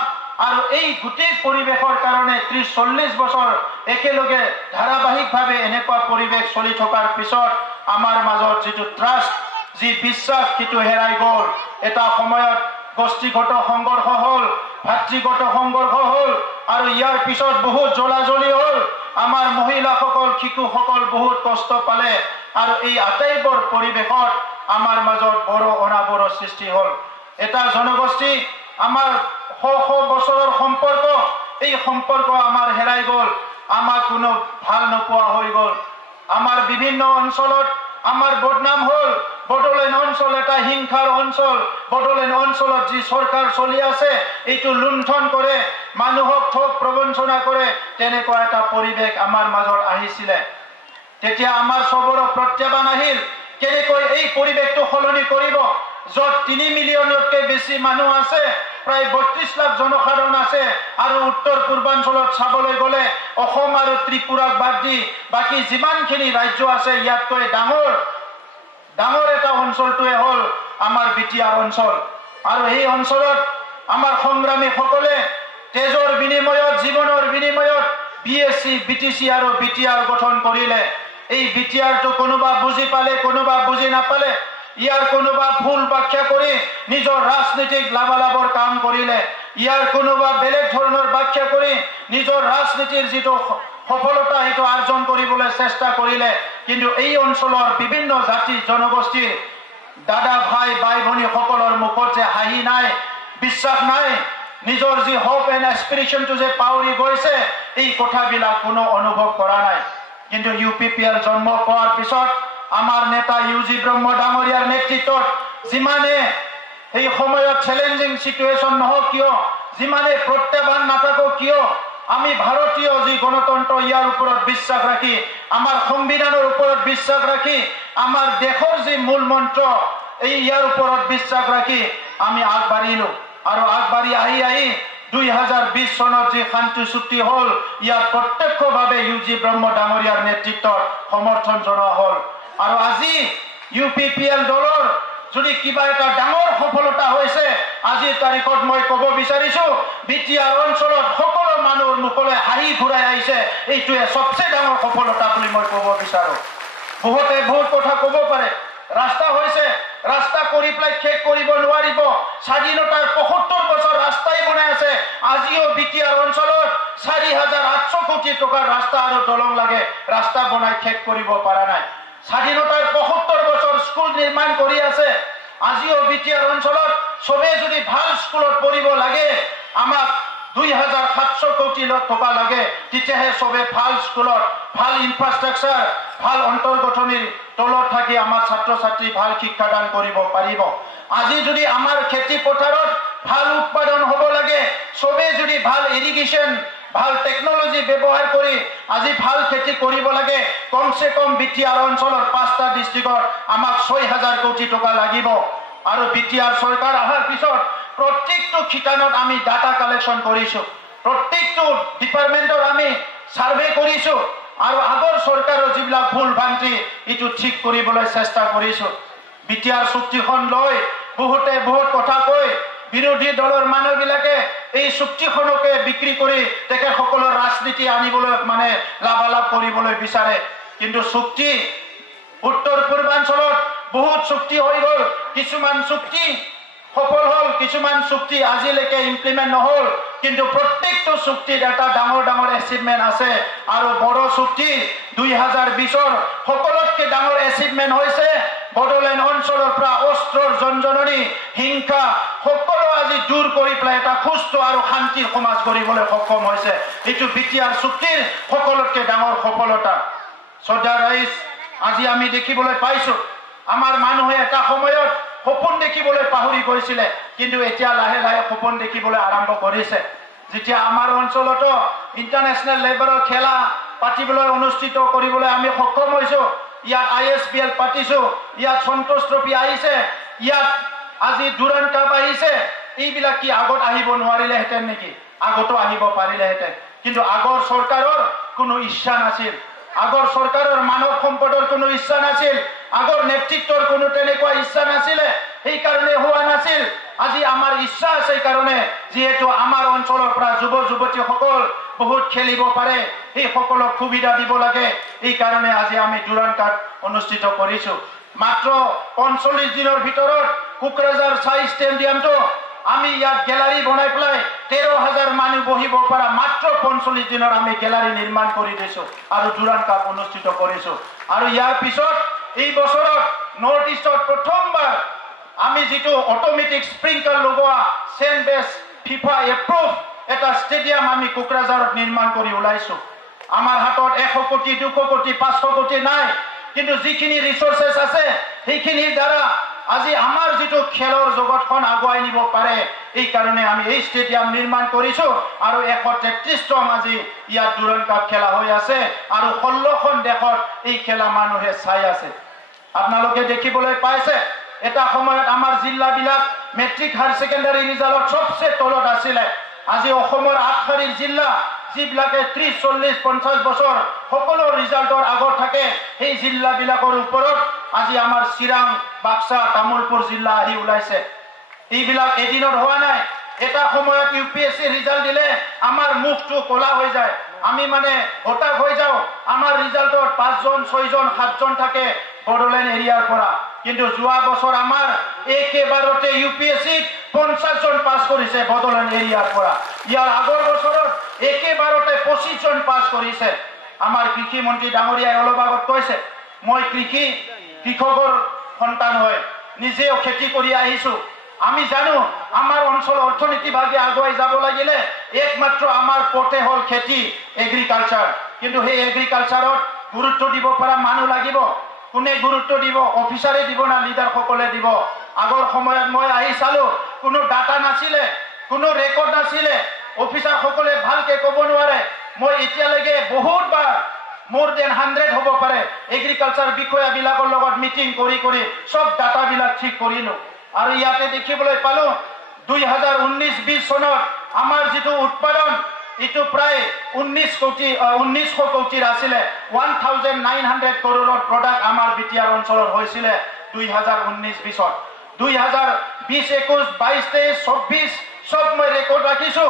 আৰু এই গোটেই পৰিৱেশৰ কাৰণে 30-40 বছৰ একেলগে ধাৰাবাহিকভাৱে এনেকুৱা পৰিৱেশ চলি থকাৰ পিছত আমাৰ মাজত যিটো ট্ৰাষ্ট যি বিশ্বাস কিটো হেৰাই গ'ল এটা সময়ত গোষ্ঠীগত সংঘৰ্ষ হল ভাতৃগত সংঘৰ্ষ হল আৰু ইয়াৰ পিছত বহুত জ্বলাজ্বলি হল আমাৰ মহিলাসকল শিশুসকল বহুত কষ্ট পালে আৰু এই আটাইবোৰ পৰিৱেশত আমাৰ মাজত বড় অনাবড় সৃষ্টি হল এটা জনগোষ্ঠী আমাৰ শ বছৰৰ সম্পৰ্ক এই সম্পৰ্ক আমাৰ হেৰাই গ'ল আমাৰ কোনো ভাল নোপোৱা হৈ গ'ল আমাৰ বিভিন্ন অঞ্চলত আমাৰ বদনাম হল বড়োলেণ্ড অঞ্চল এটা হিংসাৰ অঞ্চল বড়োলেণ্ড অঞ্চলত যি চৰকাৰ চলি আছে এইটো লুণ্ঠন কৰে মানুহক ঠগ প্ৰবঞ্চনা কৰে তেনেকুৱা এটা পৰিৱেশ আমাৰ মাজত আহিছিলে তেতিয়া আমাৰ সবৰে প্ৰত্যাহ্বান আহিল কেনেকৈ এই পৰিৱেশটো সলনি কৰিব যত 3 মিলিয়নতকৈ বেছি মানুহ আছে প্ৰায় 32 লাখ জনসাধাৰণ আছে আৰু উত্তৰ পূৰ্বাঞ্চলত চাবলৈ গ'লে অসম আৰু ত্ৰিপুৰাক বাদ দি বাকি যিমানখিনি ৰাজ্য আছে ইয়াতকৈ ডাঙৰ এটা অঞ্চলটোৱে হল আমাৰ বিটিআৰ অঞ্চল আৰু এই অঞ্চলত আমাৰ সংগ্ৰামীসকলে তেজৰ বিনিময়ত জীৱনৰ বিনিময়ত বিএসসি বিটিসি আৰু বিটিআৰ গঠন কৰিলে এই বিটিআৰটো কোনোবা বুজি পালে কোনোবা বুজি নাপালে ইয়াৰ কোনোবা ভুল ব্যাখ্যা কৰি নিজৰ ৰাজনীতিক লাভালাভৰ কাম কৰিলে ইয়াৰ কোনোবা বেলেগ ধৰণৰ ব্যাখ্যা কৰি নিজৰ ৰাজনীতিৰ যিটো সফলতা হেতু অৰ্জন কৰিবলৈ চেষ্টা কৰিলে কিন্তু এই অঞ্চলৰ বিভিন্ন জাতি জনগোষ্ঠীৰ দাদা ভাই ভাই ভনী সকলৰ মুখত যে হাঁহি নাই বিশ্বাস নাই নিজৰ যি হোপ এণ্ড এস্পিৰেশ্যনটো যে পাউৰি গৈছে এই কথাবিলাক কোনো অনুভৱ কৰা নাই কিন্তু ইউপিপিএল জন্ম পোৱাৰ পিছত আমাৰ নেতা ইউজি ব্ৰহ্ম ডাঙৰীয়াৰ নেতৃত্বত যিমানে এই সময়ত চ্যালেঞ্জিং সিচুৱেশন নহওক কিয় যিমানে প্ৰত্যাহ্বান নাথাকক কিয় আমি ভাৰতীয় যি গণতন্ত্ৰ ইয়াৰ ওপৰত বিশ্বাস ৰাখি আমাৰ সংবিধানৰ ওপৰত বিশ্বাস ৰাখি আমাৰ দেশৰ যি মূল মন্ত্ৰ এই ইয়াৰ ওপৰত বিশ্বাস ৰাখি আমি আগবাঢ়িলো আৰু আগবাঢ়ি আহি 2020 চনত যি শান্তি চুক্তি হল ইয়াৰ প্ৰত্যক্ষভাৱে ইউজি ব্ৰহ্ম ডাঙৰীয়াৰ নেতৃত্বত সমৰ্থন জনোৱা হল আৰু আজি ইউপিপিএল দলৰ যদি কিবা এটা ডাঙৰ সফলতা হৈছে আজিৰ তাৰিখত মই ক'ব বিচাৰিছো বিটিআৰ অঞ্চলত সকলো মানুহৰ মুখলৈ হাঁহি ঘূৰাই আহিছে এইটোৱে সবচেয়ে ডাঙৰ সফলতা বুলি মই ক'ব বিচাৰো বহুতে বহুত কথা ক'ব পাৰে ৰাস্তা হৈছে ৰাস্তা কৰি প্লাই শেষ কৰিব নোৱাৰিব স্বাধীনতাৰ ৭৫ বছৰ ৰাস্তাই বনাই আছে আজিও বিটিআৰ অঞ্চলত ৪,৮০০ কোটি টকাৰ ৰাস্তা আৰু দলং লাগে ৰাস্তা বনাই শেষ কৰিব পৰা নাই স্বাধীনতাৰ ৭৫ বছৰ স্কুল নিৰ্মাণ কৰি আছে আজিও বিটিআৰ অঞ্চলত সবে যদি ভাল স্কুলত পঢ়িব লাগে আমাক 2,৭০০ কোটি টকা লাগে তেতিয়াহে সবে ভাল স্কুলত ভাল ইনফ্ৰাষ্ট্ৰাকচাৰ ভাল অন্তৰ্গঠনিৰ তলত থাকি আমাৰ ছাত্ৰ ছাত্ৰী ভাল শিক্ষাদান কৰিব পাৰিব আজি যদি আমাৰ খেতি পথাৰত ভাল উৎপাদন হ'ব লাগে সবে যদি ভাল ইৰিগেশ্যন ভাল টেকনলজি ব্যৱহাৰ কৰি আজি ভাল খেতি কৰিব লাগে কমসে কম বিটিআৰ অঞ্চলৰ 5টা ডিস্ট্ৰিক্টত আমাক 6,000 কোটি টকা লাগিব আৰু বিটিআৰ চৰকাৰ অহাৰ পিছত প্ৰত্যেকটো ঠিকানত আমি ডাটা কালেকশন কৰিছো প্ৰত্যেকটো ডিপাৰ্টমেন্টৰ আমি সাৰ্ভে কৰিছো আৰু আগৰ চৰকাৰৰ যিবিলাক ভুল ভ্ৰান্তি ইটো ঠিক কৰিবলৈ চেষ্টা কৰিছো বিটিআৰ চুক্তিখন লৈ বহুতে বহুত কথা কয় বিৰোধী দলৰ মানুহবিলাকে এই চুক্তিখনকে বিক্ৰী কৰি তেখেতসকলৰ ৰাজনীতি আনিবলৈ মানে লাভালাভ কৰিবলৈ বিচাৰে কিন্তু চুক্তি উত্তৰ পূৰ্বাঞ্চলত বহুত চুক্তি হৈ গ'ল কিছুমান চুক্তি সফল হল কিছুমান চুক্তি আজিলৈকে ইমপ্লিমেন্ট নহল কিন্তু প্ৰত্যেকটো চুক্তিত এটা ডাঙৰ এচিভমেন্ট আছে আৰু বড় চুক্তি 2020ৰ সকলোতকৈ ডাঙৰ এচিভমেন্ট হৈছে বড়োলেণ্ড অঞ্চলৰ পৰা অস্ত্ৰৰ জনজননী হিংসা সকলো আজি দূৰ কৰি পেলাই এটা সুস্থ আৰু শান্তিৰ সমাজ গঢ়িবলৈ সক্ষম হৈছে এইটো বিটিআৰ চুক্তিৰ সকলোতকৈ ডাঙৰ সফলতা শ্ৰদ্ধা ৰাইজ আজি আমি দেখিবলৈ পাইছো আমাৰ মানুহে এটা সময়ত সপোন দেখিবলৈ পাহৰি গৈছিলে কিন্তু এতিয়া লাহে লাহে সপোন দেখিবলৈ আৰম্ভ কৰিছে যেতিয়া আমাৰ অঞ্চলত ইন্টাৰনেশ্যনেল লেভেলৰ খেলা পাতিবলৈ অনুষ্ঠিত কৰিবলৈ আমি সক্ষম হৈছো ইয়াত ISBL পাতিছো ইয়াত সন্তোষ ট্ৰফি আহিছে ইয়াত আজি দুৰাণ কাপ আহিছে এইবিলাক কি আগত আহিব নোৱাৰিলেহেঁতেন নেকি আগতো আহিব পাৰিলেহেঁতেন কিন্তু আগৰ চৰকাৰৰ কোনো ইচ্ছা নাছিল আগৰ চৰকাৰৰ মানৱ সম্পদৰ কোনো ইচ্ছা নাছিল, আগৰ নেতৃত্বৰ কোনো তেনেকুৱা ইচ্ছা নাছিলে, সেইকাৰণে হোৱা নাছিল। আজি আমাৰ ইচ্ছা আছে, সেইকাৰণে যিহেতু আমাৰ অঞ্চলৰ পৰা যুৱ যুৱতীসকল বহুত খেলিব পাৰে, সেই সকলক সুবিধা দিব লাগে, এইকাৰণে আজি আমি ডুৰান্ড কাপ অনুষ্ঠিত কৰিছো। মাত্ৰ ৪৫ দিনৰ ভিতৰত কোকৰাঝাৰ চাই ষ্টেডিয়ামটো আমি ইয়াত গেলাৰী বনাই পেলাই ১৩,০০০ মানুহ বহিব পৰা মাত্ৰ ৪৫ দিনত আমি গেলাৰী নিৰ্মাণ কৰি দিছো আৰু ডুৰান্ড কাপ অনুষ্ঠিত কৰিছো। আৰু ইয়াৰ পিছত এই বছৰত নৰ্থ ইষ্টত প্ৰথমবাৰ আমি যিটো অট'মেটিক স্প্ৰিংকল লগোৱা চেণ্ট বেছ ফিফা এপ্ৰুভ এটা ষ্টেডিয়াম আমি কোকৰাঝাৰত নিৰ্মাণ কৰি ওলাইছো। আমাৰ হাতত ১০০ কোটি ২০০ কোটি ৫০০ কোটি নাই, কিন্তু যিখিনি ৰিচোৰ্চেছ আছে সেইখিনিৰ দ্বাৰা আজি আমাৰ যিটো খেলৰ জগতখন আগুৱাই নিব পাৰে, এইকাৰণে আমি এই ষ্টেডিয়াম নিৰ্মাণ কৰিছো। আৰু ১৩৩জন আজি ইয়াত ডুৰান্ড কাপ খেলা হৈ আছে আৰু ১৬খন দেশত এই খেলা মানুহে চাই আছে। আপোনালোকে দেখিবলৈ পাইছে এটা সময়ত আমাৰ জিলাবিলাক মেট্ৰিক হায়াৰ ছেকেণ্ডাৰী ৰিজাল্টত চবচে তলত আছিলে। আজি অসমৰ আগশাৰীৰ জিলা যিবিলাকে ৩০, ৪০, ৫০ বছৰ সকলো ৰিজাল্টৰ আগত থাকে, সেই জিলাবিলাকৰ ওপৰত আজি আমাৰ চিৰাং, বাক্সা, তামুলপুৰ জিলা আহি ওলাইছে। এইবিলাক এদিনত হোৱা নাই। এটা সময়ত UPSC ৰিজাল্ট দিলে আমাৰ মুখটো ক'লা হৈ যায়, আমি মানে হতাশ হৈ যাওঁ। আমাৰ ৰিজাল্টত ৫জন, ৬জন, ৭জন থাকে বড়োলেণ্ড এৰিয়াৰ পৰা, কিন্তু যোৱা বছৰ আমাৰ একেবাৰতে UPSCত ৫০জন পাছ কৰিছে বড়োলেণ্ড এৰিয়াৰ পৰা। ইয়াৰ আগৰ বছৰত একেবাৰতে ২৫জন পাছ কৰিছে। আমাৰ কৃষি মন্ত্ৰী ডাঙৰীয়াই অলপ আগত কৈছে, মই কৃষকৰ সন্তান হয়, নিজেও খেতি কৰি আহিছো। আমি জানো আমাৰ অঞ্চল অৰ্থনীতিভাৱে আগুৱাই যাব লাগিলে একমাত্ৰ আমাৰ পথে হ'ল খেতি, এগ্ৰিকালচাৰ। কিন্তু সেই এগ্ৰিকালচাৰত গুৰুত্ব দিব পৰা মানুহ লাগিব। কোনে গুৰুত্ব দিব? অফিচাৰে দিব না লিডাৰসকলে দিব? আগৰ সময়ত মই আহি চালো, কোনো ডাটা নাছিলে, কোনো ৰেকৰ্ড নাছিলে, অফিচাৰসকলে ভালকে ক'ব নোৱাৰে। মই এতিয়ালৈকে বহুতবাৰ more than 100 হ'ব পাৰে এগ্ৰিকালচাৰ বিষয়াবিলাকৰ লগত মিটিং কৰি কৰি সব ডাটাবিলাক ঠিক কৰিলো। আৰু ইয়াতে দেখিবলৈ পালো 2019-20 চনত আমাৰ যিটো উৎপাদন ইটো প্ৰায় ১৯০০ কোটিৰ আছিলে। 1900 কৰোৰৰ প্ৰডাক্ট আমাৰ বিটিআৰ অঞ্চলত হৈছিলে 2019-20ত। 2020-21, 22-23, 24 সব মই ৰেকৰ্ড ৰাখিছো।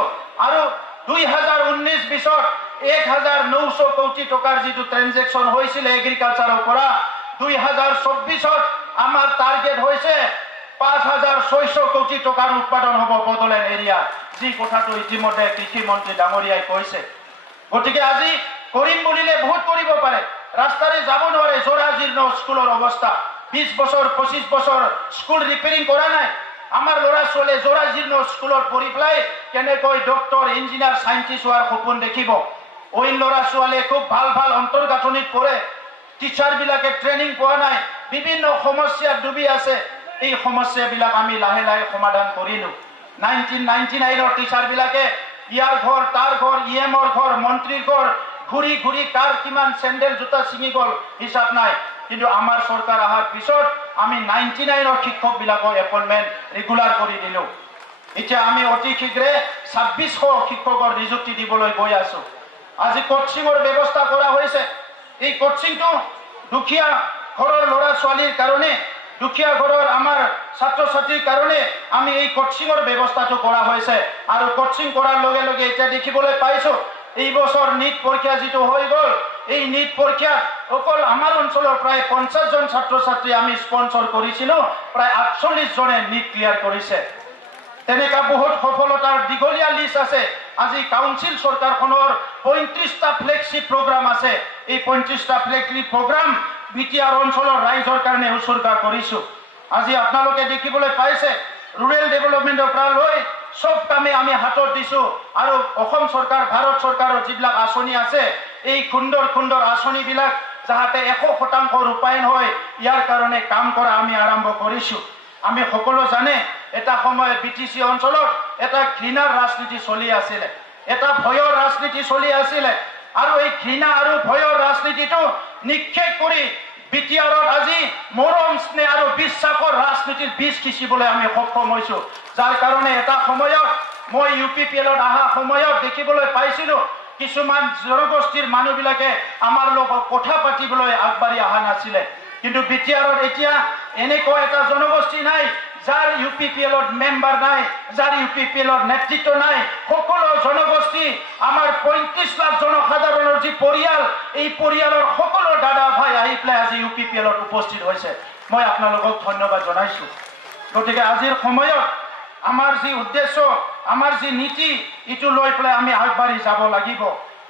আৰু 2019-20ত ১৯০০ কোটি টকাৰ যিটো ট্ৰেনজেকশ্যন হৈছিলে এগ্ৰিকালচাৰৰ পৰা, 2024ত আমাৰ টাৰ্গেট হৈছে ৫,৬০০ কোটি টকাৰ উৎপাদন হ'ব বড়োলেণ্ড এৰিয়াত, যি কথাটো ইতিমধ্যে কৃষি মন্ত্ৰী ডাঙৰীয়াই কৈছে। গতিকে আজি কৰিম বুলিলে বহুত কৰিব পাৰে, ৰাস্তাৰে যাব নোৱাৰে। জৰা জীৰ্ণ স্কুলৰ অৱস্থা, ২০ বছৰ ২৫ বছৰ স্কুল ৰিপেয়াৰিং কৰা নাই। আমাৰ ল'ৰা ছোৱালীয়ে জৰা জীৰ্ণ স্কুলত পঢ়ি পেলাই কেনেকৈ ডক্টৰ, ইঞ্জিনিয়াৰ, চাইণ্টিষ্ট হোৱাৰ সপোন দেখিব। অইন ল'ৰা ছোৱালীয়ে খুব ভাল ভাল অন্তৰ্গাঁথনিত পঢ়ে, টিচাৰবিলাকে ট্ৰেইনিং পোৱা নাই, বিভিন্ন সমস্যাত ডুবি আছে। এই সমস্যাবিলাক আমি লাহে লাহে সমাধান কৰিলো। 1999ৰ টিচাৰবিলাকে ইয়াৰ ঘৰ, তাৰ ঘৰ, EMৰ ঘৰ, মন্ত্ৰীৰ ঘৰ ঘূৰি ঘূৰি কাৰ কিমান চেণ্ডেল জোতা ছিঙি গ'ল হিচাপ নাই। কিন্তু আমাৰ চৰকাৰ অহাৰ পিছত আমি 99ৰ শিক্ষকবিলাকৰ এপইণ্টমেণ্ট ৰেগুলাৰ কৰি দিলো। এতিয়া আমি অতি শীঘ্ৰে ২৬০০ শিক্ষকৰ নিযুক্তি দিবলৈ গৈ আছো। আজি কোচিঙৰ ব্যৱস্থা কৰা হৈছে। এই কোচিংটো দুখীয়া ঘৰৰ ল'ৰা ছোৱালীৰ কাৰণে, দুখীয়া ঘৰৰ আমাৰ ছাত্ৰ ছাত্ৰীৰ কাৰণে আমি এই কোচিঙৰ ব্যৱস্থাটো কৰা হৈছে। আৰু কোচিং কৰাৰ লগে লগে এতিয়া দেখিবলৈ পাইছো এই বছৰ নিট পৰীক্ষা যিটো হৈ গ'ল, এই নিট পৰীক্ষাত অকল আমাৰ অঞ্চলৰ প্ৰায় ৫০জন ছাত্ৰ ছাত্ৰী আমি স্পন্সৰ কৰিছিলো, প্ৰায় ৪৮ জনে নিট ক্লিয়াৰ কৰিছে। তেনেকা বহুত সফলতাৰ দীঘলীয়া লিষ্ট আছে। আজি কাউন্সিল চৰকাৰখনৰ ৩৫টা ফ্লেগশ্বিপ প্ৰগ্ৰাম আছে। এই ৩৫টা ফ্লেগশ্বিপ প্ৰগ্ৰাম বিটিআৰ অঞ্চলৰ ৰাইজৰ কাৰণে উৎসৰ্গা কৰিছো। আজি আপোনালোকে দেখিবলৈ পাইছে ৰুৰেল ডেভেলপমেণ্টৰ পৰা লৈ সব কামে আমি হাতত দিছো। আৰু অসম চৰকাৰ, ভাৰত চৰকাৰৰ যিবিলাক আঁচনি আছে, এই সুন্দৰ সুন্দৰ আঁচনিবিলাক যাতে ১০০% ৰূপায়ণ হয়, ইয়াৰ কাৰণে কাম কৰা আমি আৰম্ভ কৰিছো। আমি সকলো জানে এটা সময়ত BTC অঞ্চলত এটা ঘৃণাৰ ৰাজনীতি চলি আছিলে, এটা ভয়ৰ ৰাজনীতি চলি আছিলে। আৰু এই ঘৃণা আৰু ভয়ৰ ৰাজনীতিটো নিক্ষেপ কৰি বিটিআৰত আজি মৰম, স্নেহ আৰু বিশ্বাসৰ ৰাজনীতিৰ বীজ সিঁচিবলৈ আমি সক্ষম হৈছো। যাৰ কাৰণে এটা সময়ত মই UPPLত অহা সময়ত দেখিবলৈ পাইছিলো কিছুমান জনগোষ্ঠীৰ মানুহবিলাকে আমাৰ লগত কথা পাতিবলৈ আগবাঢ়ি অহা নাছিলে কিন্তু বিটিআৰত এতিয়া এনেকুৱা এটা জনগোষ্ঠী নাই যাৰ ইউপিপিএলত মেম্বাৰ নাই যাৰ ইউপিপিএলৰ নেতৃত্ব নাই সকলো জনগোষ্ঠী আমাৰ 35 লাখ জনসাধাৰণৰ যি পৰিয়াল এই পৰিয়ালৰ সকলো দাদা ভাই আহি পেলাই আজি ইউপিপিএলত উপস্থিত হৈছে মই আপোনালোকক ধন্যবাদ জনাইছো গতিকে আজিৰ সময়ত আমাৰ যি উদ্দেশ্য আমাৰ যি নীতি ইটো লৈ পেলাই আমি আগবাঢ়ি যাব লাগিব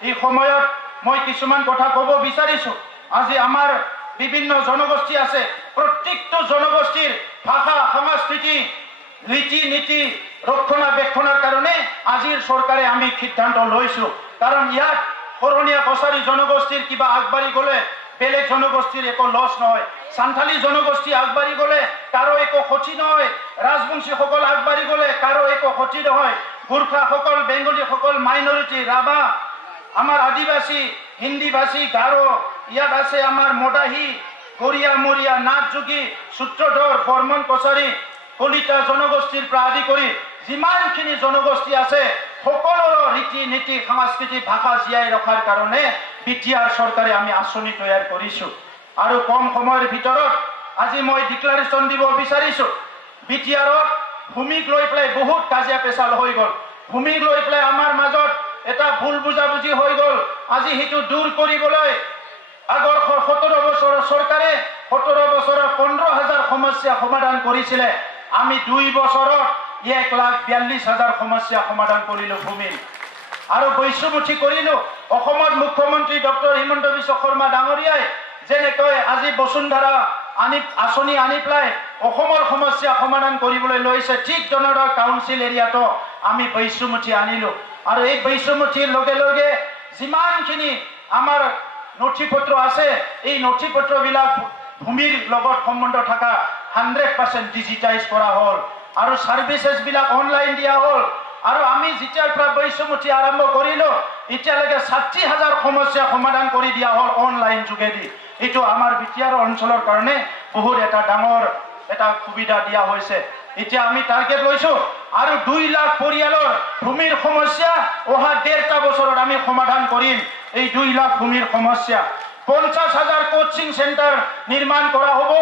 এই সময়ত মই কিছুমান কথা ক'ব বিচাৰিছো আজি আমাৰ বিভিন্ন জনগোষ্ঠী আছে প্ৰত্যেকটো জনগোষ্ঠীৰ ভাষা সংস্কৃতি ৰীতি নীতি ৰক্ষণাবেক্ষণৰ কাৰণে আজিৰ চৰকাৰে আমি সিদ্ধান্ত লৈছো কাৰণ ইয়াত শৰণীয়া কছাৰী জনগোষ্ঠীৰ কিবা আগবাঢ়ি গ'লে বেলেগ জনগোষ্ঠীৰ একো লছ নহয় সান্থালী জনগোষ্ঠী আগবাঢ়ি গ'লে কাৰো একো ক্ষতি নহয় ৰাজবংশীসকল আগবাঢ়ি গ'লে কাৰো একো ক্ষতি নহয় গোৰ্খাসকল বেংগলীসকল মাইনৰিটি ৰাভা আমাৰ আদিবাসী হিন্দীভাষী গাৰো ইয়াত আছে আমাৰ মদাহী গৰিয়া মৰিয়া নাথ যোগী সূত্ৰধৰ বৰ্মন কছাৰী কলিতা জনগোষ্ঠীৰ পৰা আদি কৰি যিমানখিনি জনগোষ্ঠী আছে সকলোৰে ৰীতি নীতি সাংস্কৃতিক ভাষা জীয়াই ৰখাৰ কাৰণে বিটিআৰ চৰকাৰে আমি আঁচনি তৈয়াৰ কৰিছো আৰু কম সময়ৰ ভিতৰত আজি মই ডিক্লাৰেশ্যন দিব বিচাৰিছো বিটিআৰত ভূমিক লৈ পেলাই বহুত কাজিয়া পেচাল হৈ গ'ল ভূমিক লৈ পেলাই আমাৰ মাজত এটা ভুল বুজাবুজি হৈ গ'ল আজি সেইটো দূৰ কৰিবলৈ আগৰ 17 বছৰৰ চৰকাৰে 17 বছৰৰ 15,000 সমস্যা সমাধান কৰিছিলে আমি 2 বছৰত 1,42,000 সমস্যা সমাধান কৰিলো ভূমিৰ আৰু বৈশ্যমুঠি কৰিলো অসমত মুখ্যমন্ত্ৰী ডক্টৰ হিমন্ত বিশ্ব শৰ্মা ডাঙৰীয়াই যেনেকৈ আজি বসুন্ধৰা আঁচনি আনি পেলাই অসমৰ সমস্যা সমাধান কৰিবলৈ লৈছে ঠিক জনতা কাউন্সিল এৰিয়াটো আমি বৈশ্যমুঠি আনিলো আৰু এই বৈশ্যমুঠিৰ লগে লগে যিমানখিনি আমাৰ নথিপত্ৰ আছে এই নথিপত্ৰবিলাক ভূমিৰ লগত সম্বন্ধ থকা 100% ডিজিটাইজ কৰা হ'ল আৰু সাৰ্ভিসেছ বিলাক অনলাইন দিয়া হ'ল আৰু আমি যেতিয়াৰ পৰা বৈশ্যমুঠি আৰম্ভ কৰিলো এতিয়ালৈকে 60,000 সমস্যা সমাধান কৰি দিয়া হ'ল অনলাইন যোগেদি এইটো আমাৰ বিটিআৰ অঞ্চলৰ কাৰণে বহুত এটা ডাঙৰ এটা সুবিধা দিয়া হৈছে এতিয়া আমি টাৰ্গেট লৈছো আৰু 2 লাখ পৰিয়ালৰ ভূমিৰ সমস্যা অহা 1.5 বছৰত আমি সমাধান কৰিম এই 2 লাখ ভূমিৰ সমস্যা 50,000 কোচিং সেন্টাৰ নিৰ্মাণ কৰা হ'ব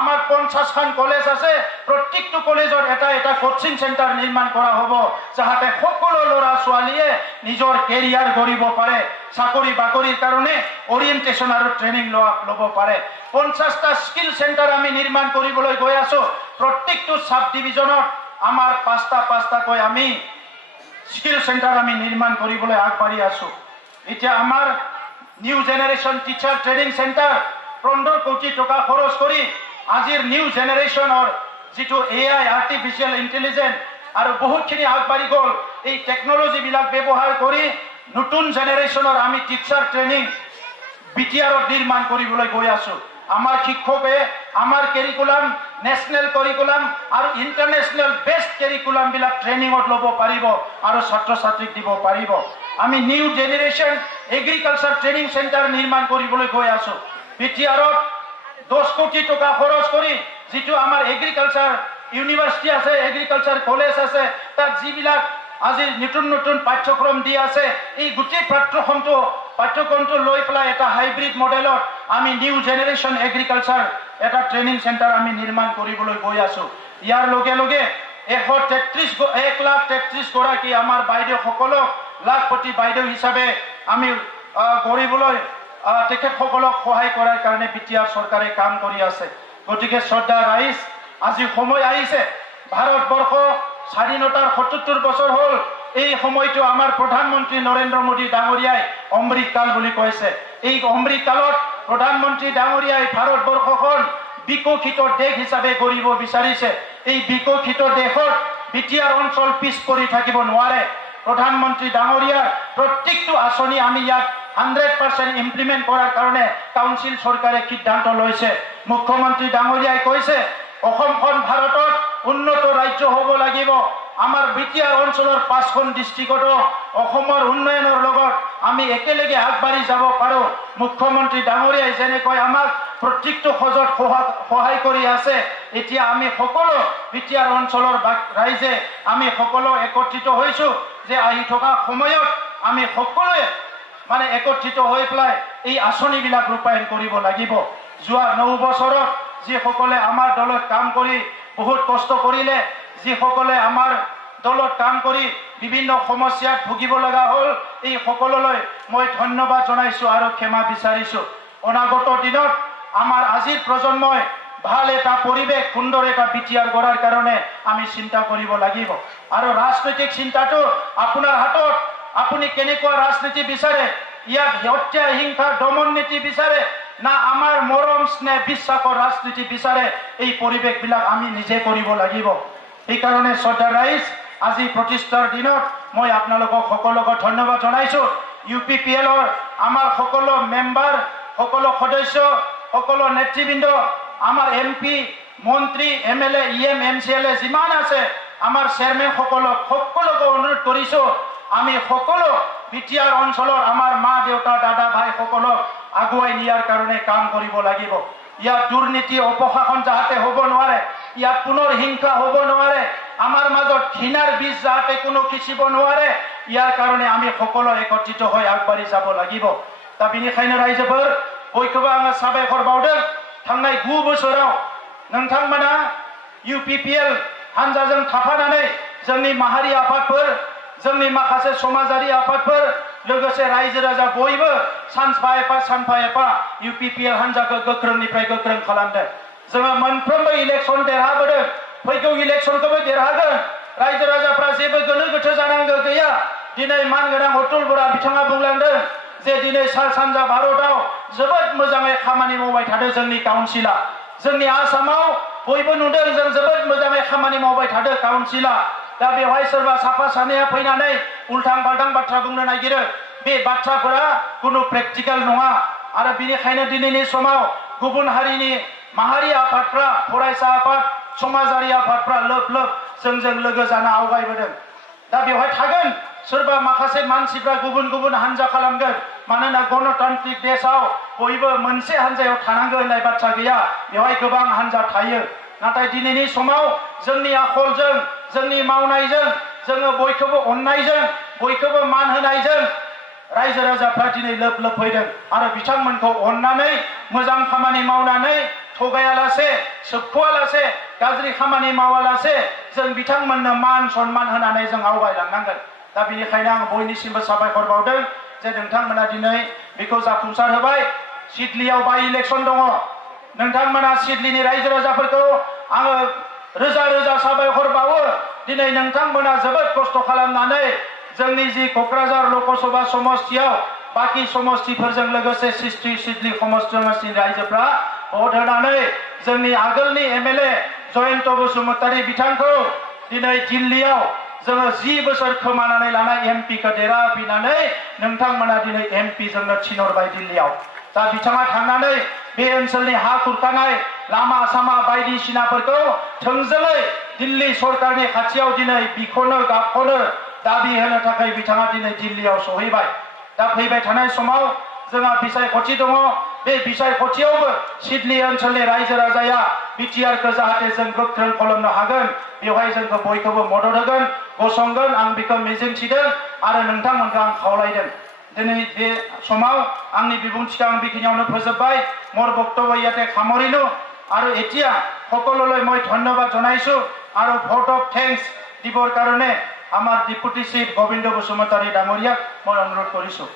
আমাৰ 50খন কলেজ আছে প্ৰত্যেকটো কলেজৰ এটা এটা কোচিং সেন্টাৰ নিৰ্মাণ কৰা হ'ব যাতে সকলো ল'ৰা ছোৱালীয়ে নিজৰ কেৰিয়াৰ গঢ়িব পাৰে চাকৰি বাকৰিৰ কাৰণে অৰিয়েন্টেশন আৰু ট্ৰেনিং ল'ব পাৰে 50টা স্কিল সেন্টাৰ আমি নিৰ্মাণ কৰিবলৈ গৈ আছো প্ৰত্যেকটো সাব ডিভিজনত আমাৰ 5টা কৈ আমি স্কিল সেন্টাৰ আমি নিৰ্মাণ কৰিবলৈ আগবাঢ়ি আছো এতিয়া আমাৰ new generation teacher training centre 15 কোটি টকা খৰচ কৰি আজিৰ নিউ জেনাৰেশনৰ যেটো এআই আৰ্টিফিশিয়াল ইন্টেলিজেন্স আৰু বহুতখিনি আগবাঢ়ি গ'ল এই টেকনলজি বিলাক ব্যৱহাৰ কৰি নতুন জেনাৰেশনৰ আমি টিচাৰ ট্ৰেনিং বিটিআৰত নিৰ্মাণ কৰিবলৈ গৈ আছো আমাৰ শিক্ষকে আমাৰ কাৰিকুলাম নেশনেল কাৰিকুলাম আৰু ইন্টাৰনেশনেল বেস্ট কাৰিকুলাম বিলাক ট্ৰেনিংত ল'ব পাৰিব আৰু ছাত্ৰ ছাত্ৰীক দিব পাৰিব আমি new generation agriculture training centre নিৰ্মাণ কৰিবলৈ গৈ আছো বিটিআৰত 10 কোটি টকা খৰচ কৰি যেটো আমাৰ এগ্ৰিকালচাৰ ইউনিভাৰ্সিটি আছে এগ্ৰিকালচাৰ কলেজ আছে তাত যিবিলাক আজি নতুন পাঠ্যক্ৰম দি আছে এই গোটেই পাঠ্যক্ৰমটো লৈ পেলাই এটা হাইব্ৰিড মডেলত আমি নিউ জেনাৰেশন এগ্ৰিকালচাৰ এটা ট্ৰেনিং সেন্টাৰ আমি নিৰ্মাণ কৰিবলৈ গৈ আছো ইয়াৰ লগে লগে 1,33 গৰাকী আমাৰ বাইদেউ সকলক লাখপতি বাইদেউ হিচাপে আমি গঢ়িবলৈ তেখেতসকলক সহায় কৰাৰ কাৰণে বিটিআৰ চৰকাৰে কাম কৰি আছে গতিকে শ্ৰদ্ধা ৰাইজ আজি সময় আহিছে ভাৰতবৰ্ষ স্বাধীনতাৰ 77 বছৰ হ'ল এই সময়টো আমাৰ প্ৰধানমন্ত্ৰী নৰেন্দ্ৰ মোদী ডাঙৰীয়াই অমৃতকাল বুলি কৈছে এই অমৃতকালত প্ৰধানমন্ত্ৰী ডাঙৰীয়াই ভাৰতবৰ্ষখন বিকশিত দেশ হিচাপে গঢ়িব বিচাৰিছে এই বিকশিত দেশত বিটিআৰ অঞ্চল পিছ পৰি থাকিব নোৱাৰে প্ৰধানমন্ত্ৰী ডাঙৰীয়াৰ প্ৰত্যেকটো আঁচনি আমি ইয়াত 100% ইমপ্লিমেন্ট কৰাৰ কাৰণে কাউন্সিল চৰকাৰে সিদ্ধান্ত লৈছে মুখ্যমন্ত্ৰী ডাঙৰীয়াই কৈছে অসমখন ভাৰতত উন্নত ৰাজ্য হ'ব লাগিব আমাৰ বিটিআৰ অঞ্চলৰ 5খন ডিস্ট্ৰিক্টত অসমৰ উন্নয়নৰ লগত আমি একেলগে আগবাঢ়ি যাব পাৰো মুখ্যমন্ত্ৰী ডাঙৰীয়াই যেনেকৈ আমাক প্ৰত্যেকটো খোজত সহায় কৰি আছে এতিয়া আমি সকলো বিটিআৰ অঞ্চলৰ ৰাইজে আমি সকলো একত্ৰিত হৈছো যে আহি থকা সময়ত আমি সকলোৱে মানে একত্ৰিত হৈ পেলাই এই আঁচনিবিলাক ৰূপায়ণ কৰিব লাগিব। যোৱা 9 বছৰত যিসকলে আমাৰ দলত কাম কৰি বহুত কষ্ট কৰিলে, যিসকলে আমাৰ দলত কাম কৰি বিভিন্ন সমস্যাত ভুগিব লগা হ'ল, এই সকললৈ মই ধন্যবাদ জনাইছোঁ আৰু ক্ষমা বিচাৰিছোঁ। অনাগত দিনত আমাৰ আজিৰ প্ৰজন্মই ভাল এটা পৰিৱেশ, সুন্দৰ এটা বিটিআৰ গঢ়াৰ কাৰণে আমি চিন্তা কৰিব লাগিব। আৰু ৰাজনৈতিক চিন্তাটো আপোনাৰ হাতত। আপুনি কেনেকুৱা ৰাজনীতি বিচাৰে? ইয়াত হত্যা, হিংসা, দমন নীতি বিচাৰে না আমাৰ মৰম, স্নেহ, বিশ্বাসৰ ৰাজনীতি বিচাৰে? এই পৰিৱেশবিলাক আমি নিজে কৰিব লাগিব। সেইকাৰণে শ্ৰদ্ধা ৰাইজ, আজি প্ৰতিষ্ঠাৰ দিনত মই আপোনালোকক সকলোকে ধন্যবাদ জনাইছোঁ। UPPLৰ আমাৰ সকলো মেম্বাৰ, সকলো সদস্য, সকলো নেতৃবৃন্দ, আমাৰ MP, মন্ত্ৰী, MLA, EM, MCLA যিমান আছে, আমাৰ চেয়াৰমেন সকলোকে অনুৰোধ কৰিছোঁ, আমি সকলো বিটিআৰ অঞ্চলৰ আমাৰ মা দেউতা, দাদা ভাই সকলক আগুৱাই নিয়াৰ কাৰণে কাম কৰিব লাগিব। ইয়াত দুৰ্নীতি, অপশাসন যাতে হ'ব নোৱাৰে, ইয়াত পুনৰ হিংসা হ'ব নোৱাৰে, আমাৰ মাজত ঘৃণাৰ বীজ যাতে কোনো সিঁচিব নোৱাৰে, ইয়াৰ কাৰণে আমি সকলো একত্ৰিত হৈ আগবাঢ়ি যাব লাগিব। दा बेनिखायनो रायजोफोर बयखौबो आङो साबायखर बावदों। थांनाय 9 बोसोराव नोंथांमोना UPPL हानजाजों थाफानानै जोंनि माहारि आफादफोर, जोंनि माखासे समाजारि आफादफोर, लोगोसे रायजो राजा बयबो सानफा एफा UPPL हानजाखौ गोख्रोंनिफ्राय गोख्रों खालामदों। जोङो मोनफ्रोमबो इलेक्सन देरहाबोदों, फैगौ इलेक्सनखौबो देरहागोन। रायजो राजाफ्रा जेबो गोनो गोथो जानांगौ गैया। दिनै मानगोनां अतुल बरा बिथाङा बुंलांदों जे दिनै सा सानजा भारतआव जोबोद मोजाङै खामानि मावबाय थादों जोंनि काउन्सिला। जोंनि आसामाव बयबो नुदों जों जोबोद मोजाङै खामानि मावबाय थादों काउन्सिला। दा बेवहाय सोरबा साफा सानैया फैनानै उल्थां फाल्थां बाथ्रा बुंनो नागिरो, बे बाथ्राफोरा कुनु प्रेक्टिकेल नङा। आरो बेनिखायनो दिनैनि समाव गुबुन हारिनि माहारि आफादफ्रा, फरायसा आफाद, समाजारि आफादफ्रा लोब लोब जोंजों लोगो जाना आवगायबोदों। दा बेवहाय थागोन सोरबा माखासे मानसिफ्रा गुबुन गुबुन हानजा खालामगोन। मानोना गणतान्त्रिक देशआव बयबो मोनसे हानजायाव थानांगौ होननाय बाथ्रा गैया, बेवहाय गोबां हानजा थायो। नाथाय दिनैनि समाव जोंनि आखलजों, जोंनि मावनायजों, जोङो बयखौबो अननायजों, बयखौबो मान होनायजों रायजो राजाफ्रा दिनै लोब लोब फैदों। आरो बिथांमोनखौ अननानै मोजां खामानि मावनानै थगायालासे, सोबख'आलासे, गाज्रि खामानि मावालासे जों बिथांमोननो मान सन्मान होनानै जों आवगायलांनांगोन। दा बेनिखायनो आं बयनिसिमबो साबायखर बावदों जे नोंथांमोना दिनै बेखौ जाफुंसार होबाय। सिडलीयाव बाय इलेक्सन दङ। नोंथांमोना सिडलीनि रायजो राजाफोरखौ आङो रोजा रोजा साबायखर बावो। दिनै नोंथांमोना जोबोद खस्थ' खालामनानै जोंनि जि क'क्राझार लकसभा समस्तियाव बाकी समस्तिफोरजों लोगोसे सिडली समस्तिनि रायजोफ्रा भट होनानै जोंनि आगोलनि MLA जयन्त बसुमतारी बिथांखौ दिनै दिल्लीयाव जोङो 10 बोसोर खोमानानै लानाय MP खौ देरहाफैनानै नोंथांमोना दिनै MP जोंनो थिनहरबाय दिल्लीयाव। दा बिथाङा थांनानै बे ओनसोलनि हा खुरखानाय, लामा सामा बायदिसिनाफोरखौ थोंजोङै दिल्ली सरकारनि खाथियाव दिनै बिख'नो गाबख'नो दाबि होनो थाखाय बिथाङा दिनै दिल्लीयाव सहैबाय। दा फैबाय थानाय समाव जोंहा बिसायख'थि दङ। बे बिसायख'थियावबो सिडली ओनसोलनि रायजो राजाया बिटिआरखौ जाहाथे जों गोख्रों खालामनो हागोन, बेवहाय जोंखौ बयखौबो मदद होगोन, गसंगोन, आं बेखौ मिजिंथिदों आरो नोंथांमोनखौ आं खावलायदों। दिनै बे समाव आंनि बिबुंथिखौ आं बेखिनियावनो फोजोबबाय। मोर बक्तव्य ইয়াতে সামৰিলো আৰু এতিয়া সকলোলৈ মই ধন্যবাদ জনাইছোঁ আৰু ভোট অফ থেংকছ দিবৰ কাৰণে আমাৰ ডিপুটি চিফ গোবিন্দ বসুমতাৰী ডাঙৰীয়াক মই অনুৰোধ কৰিছোঁ।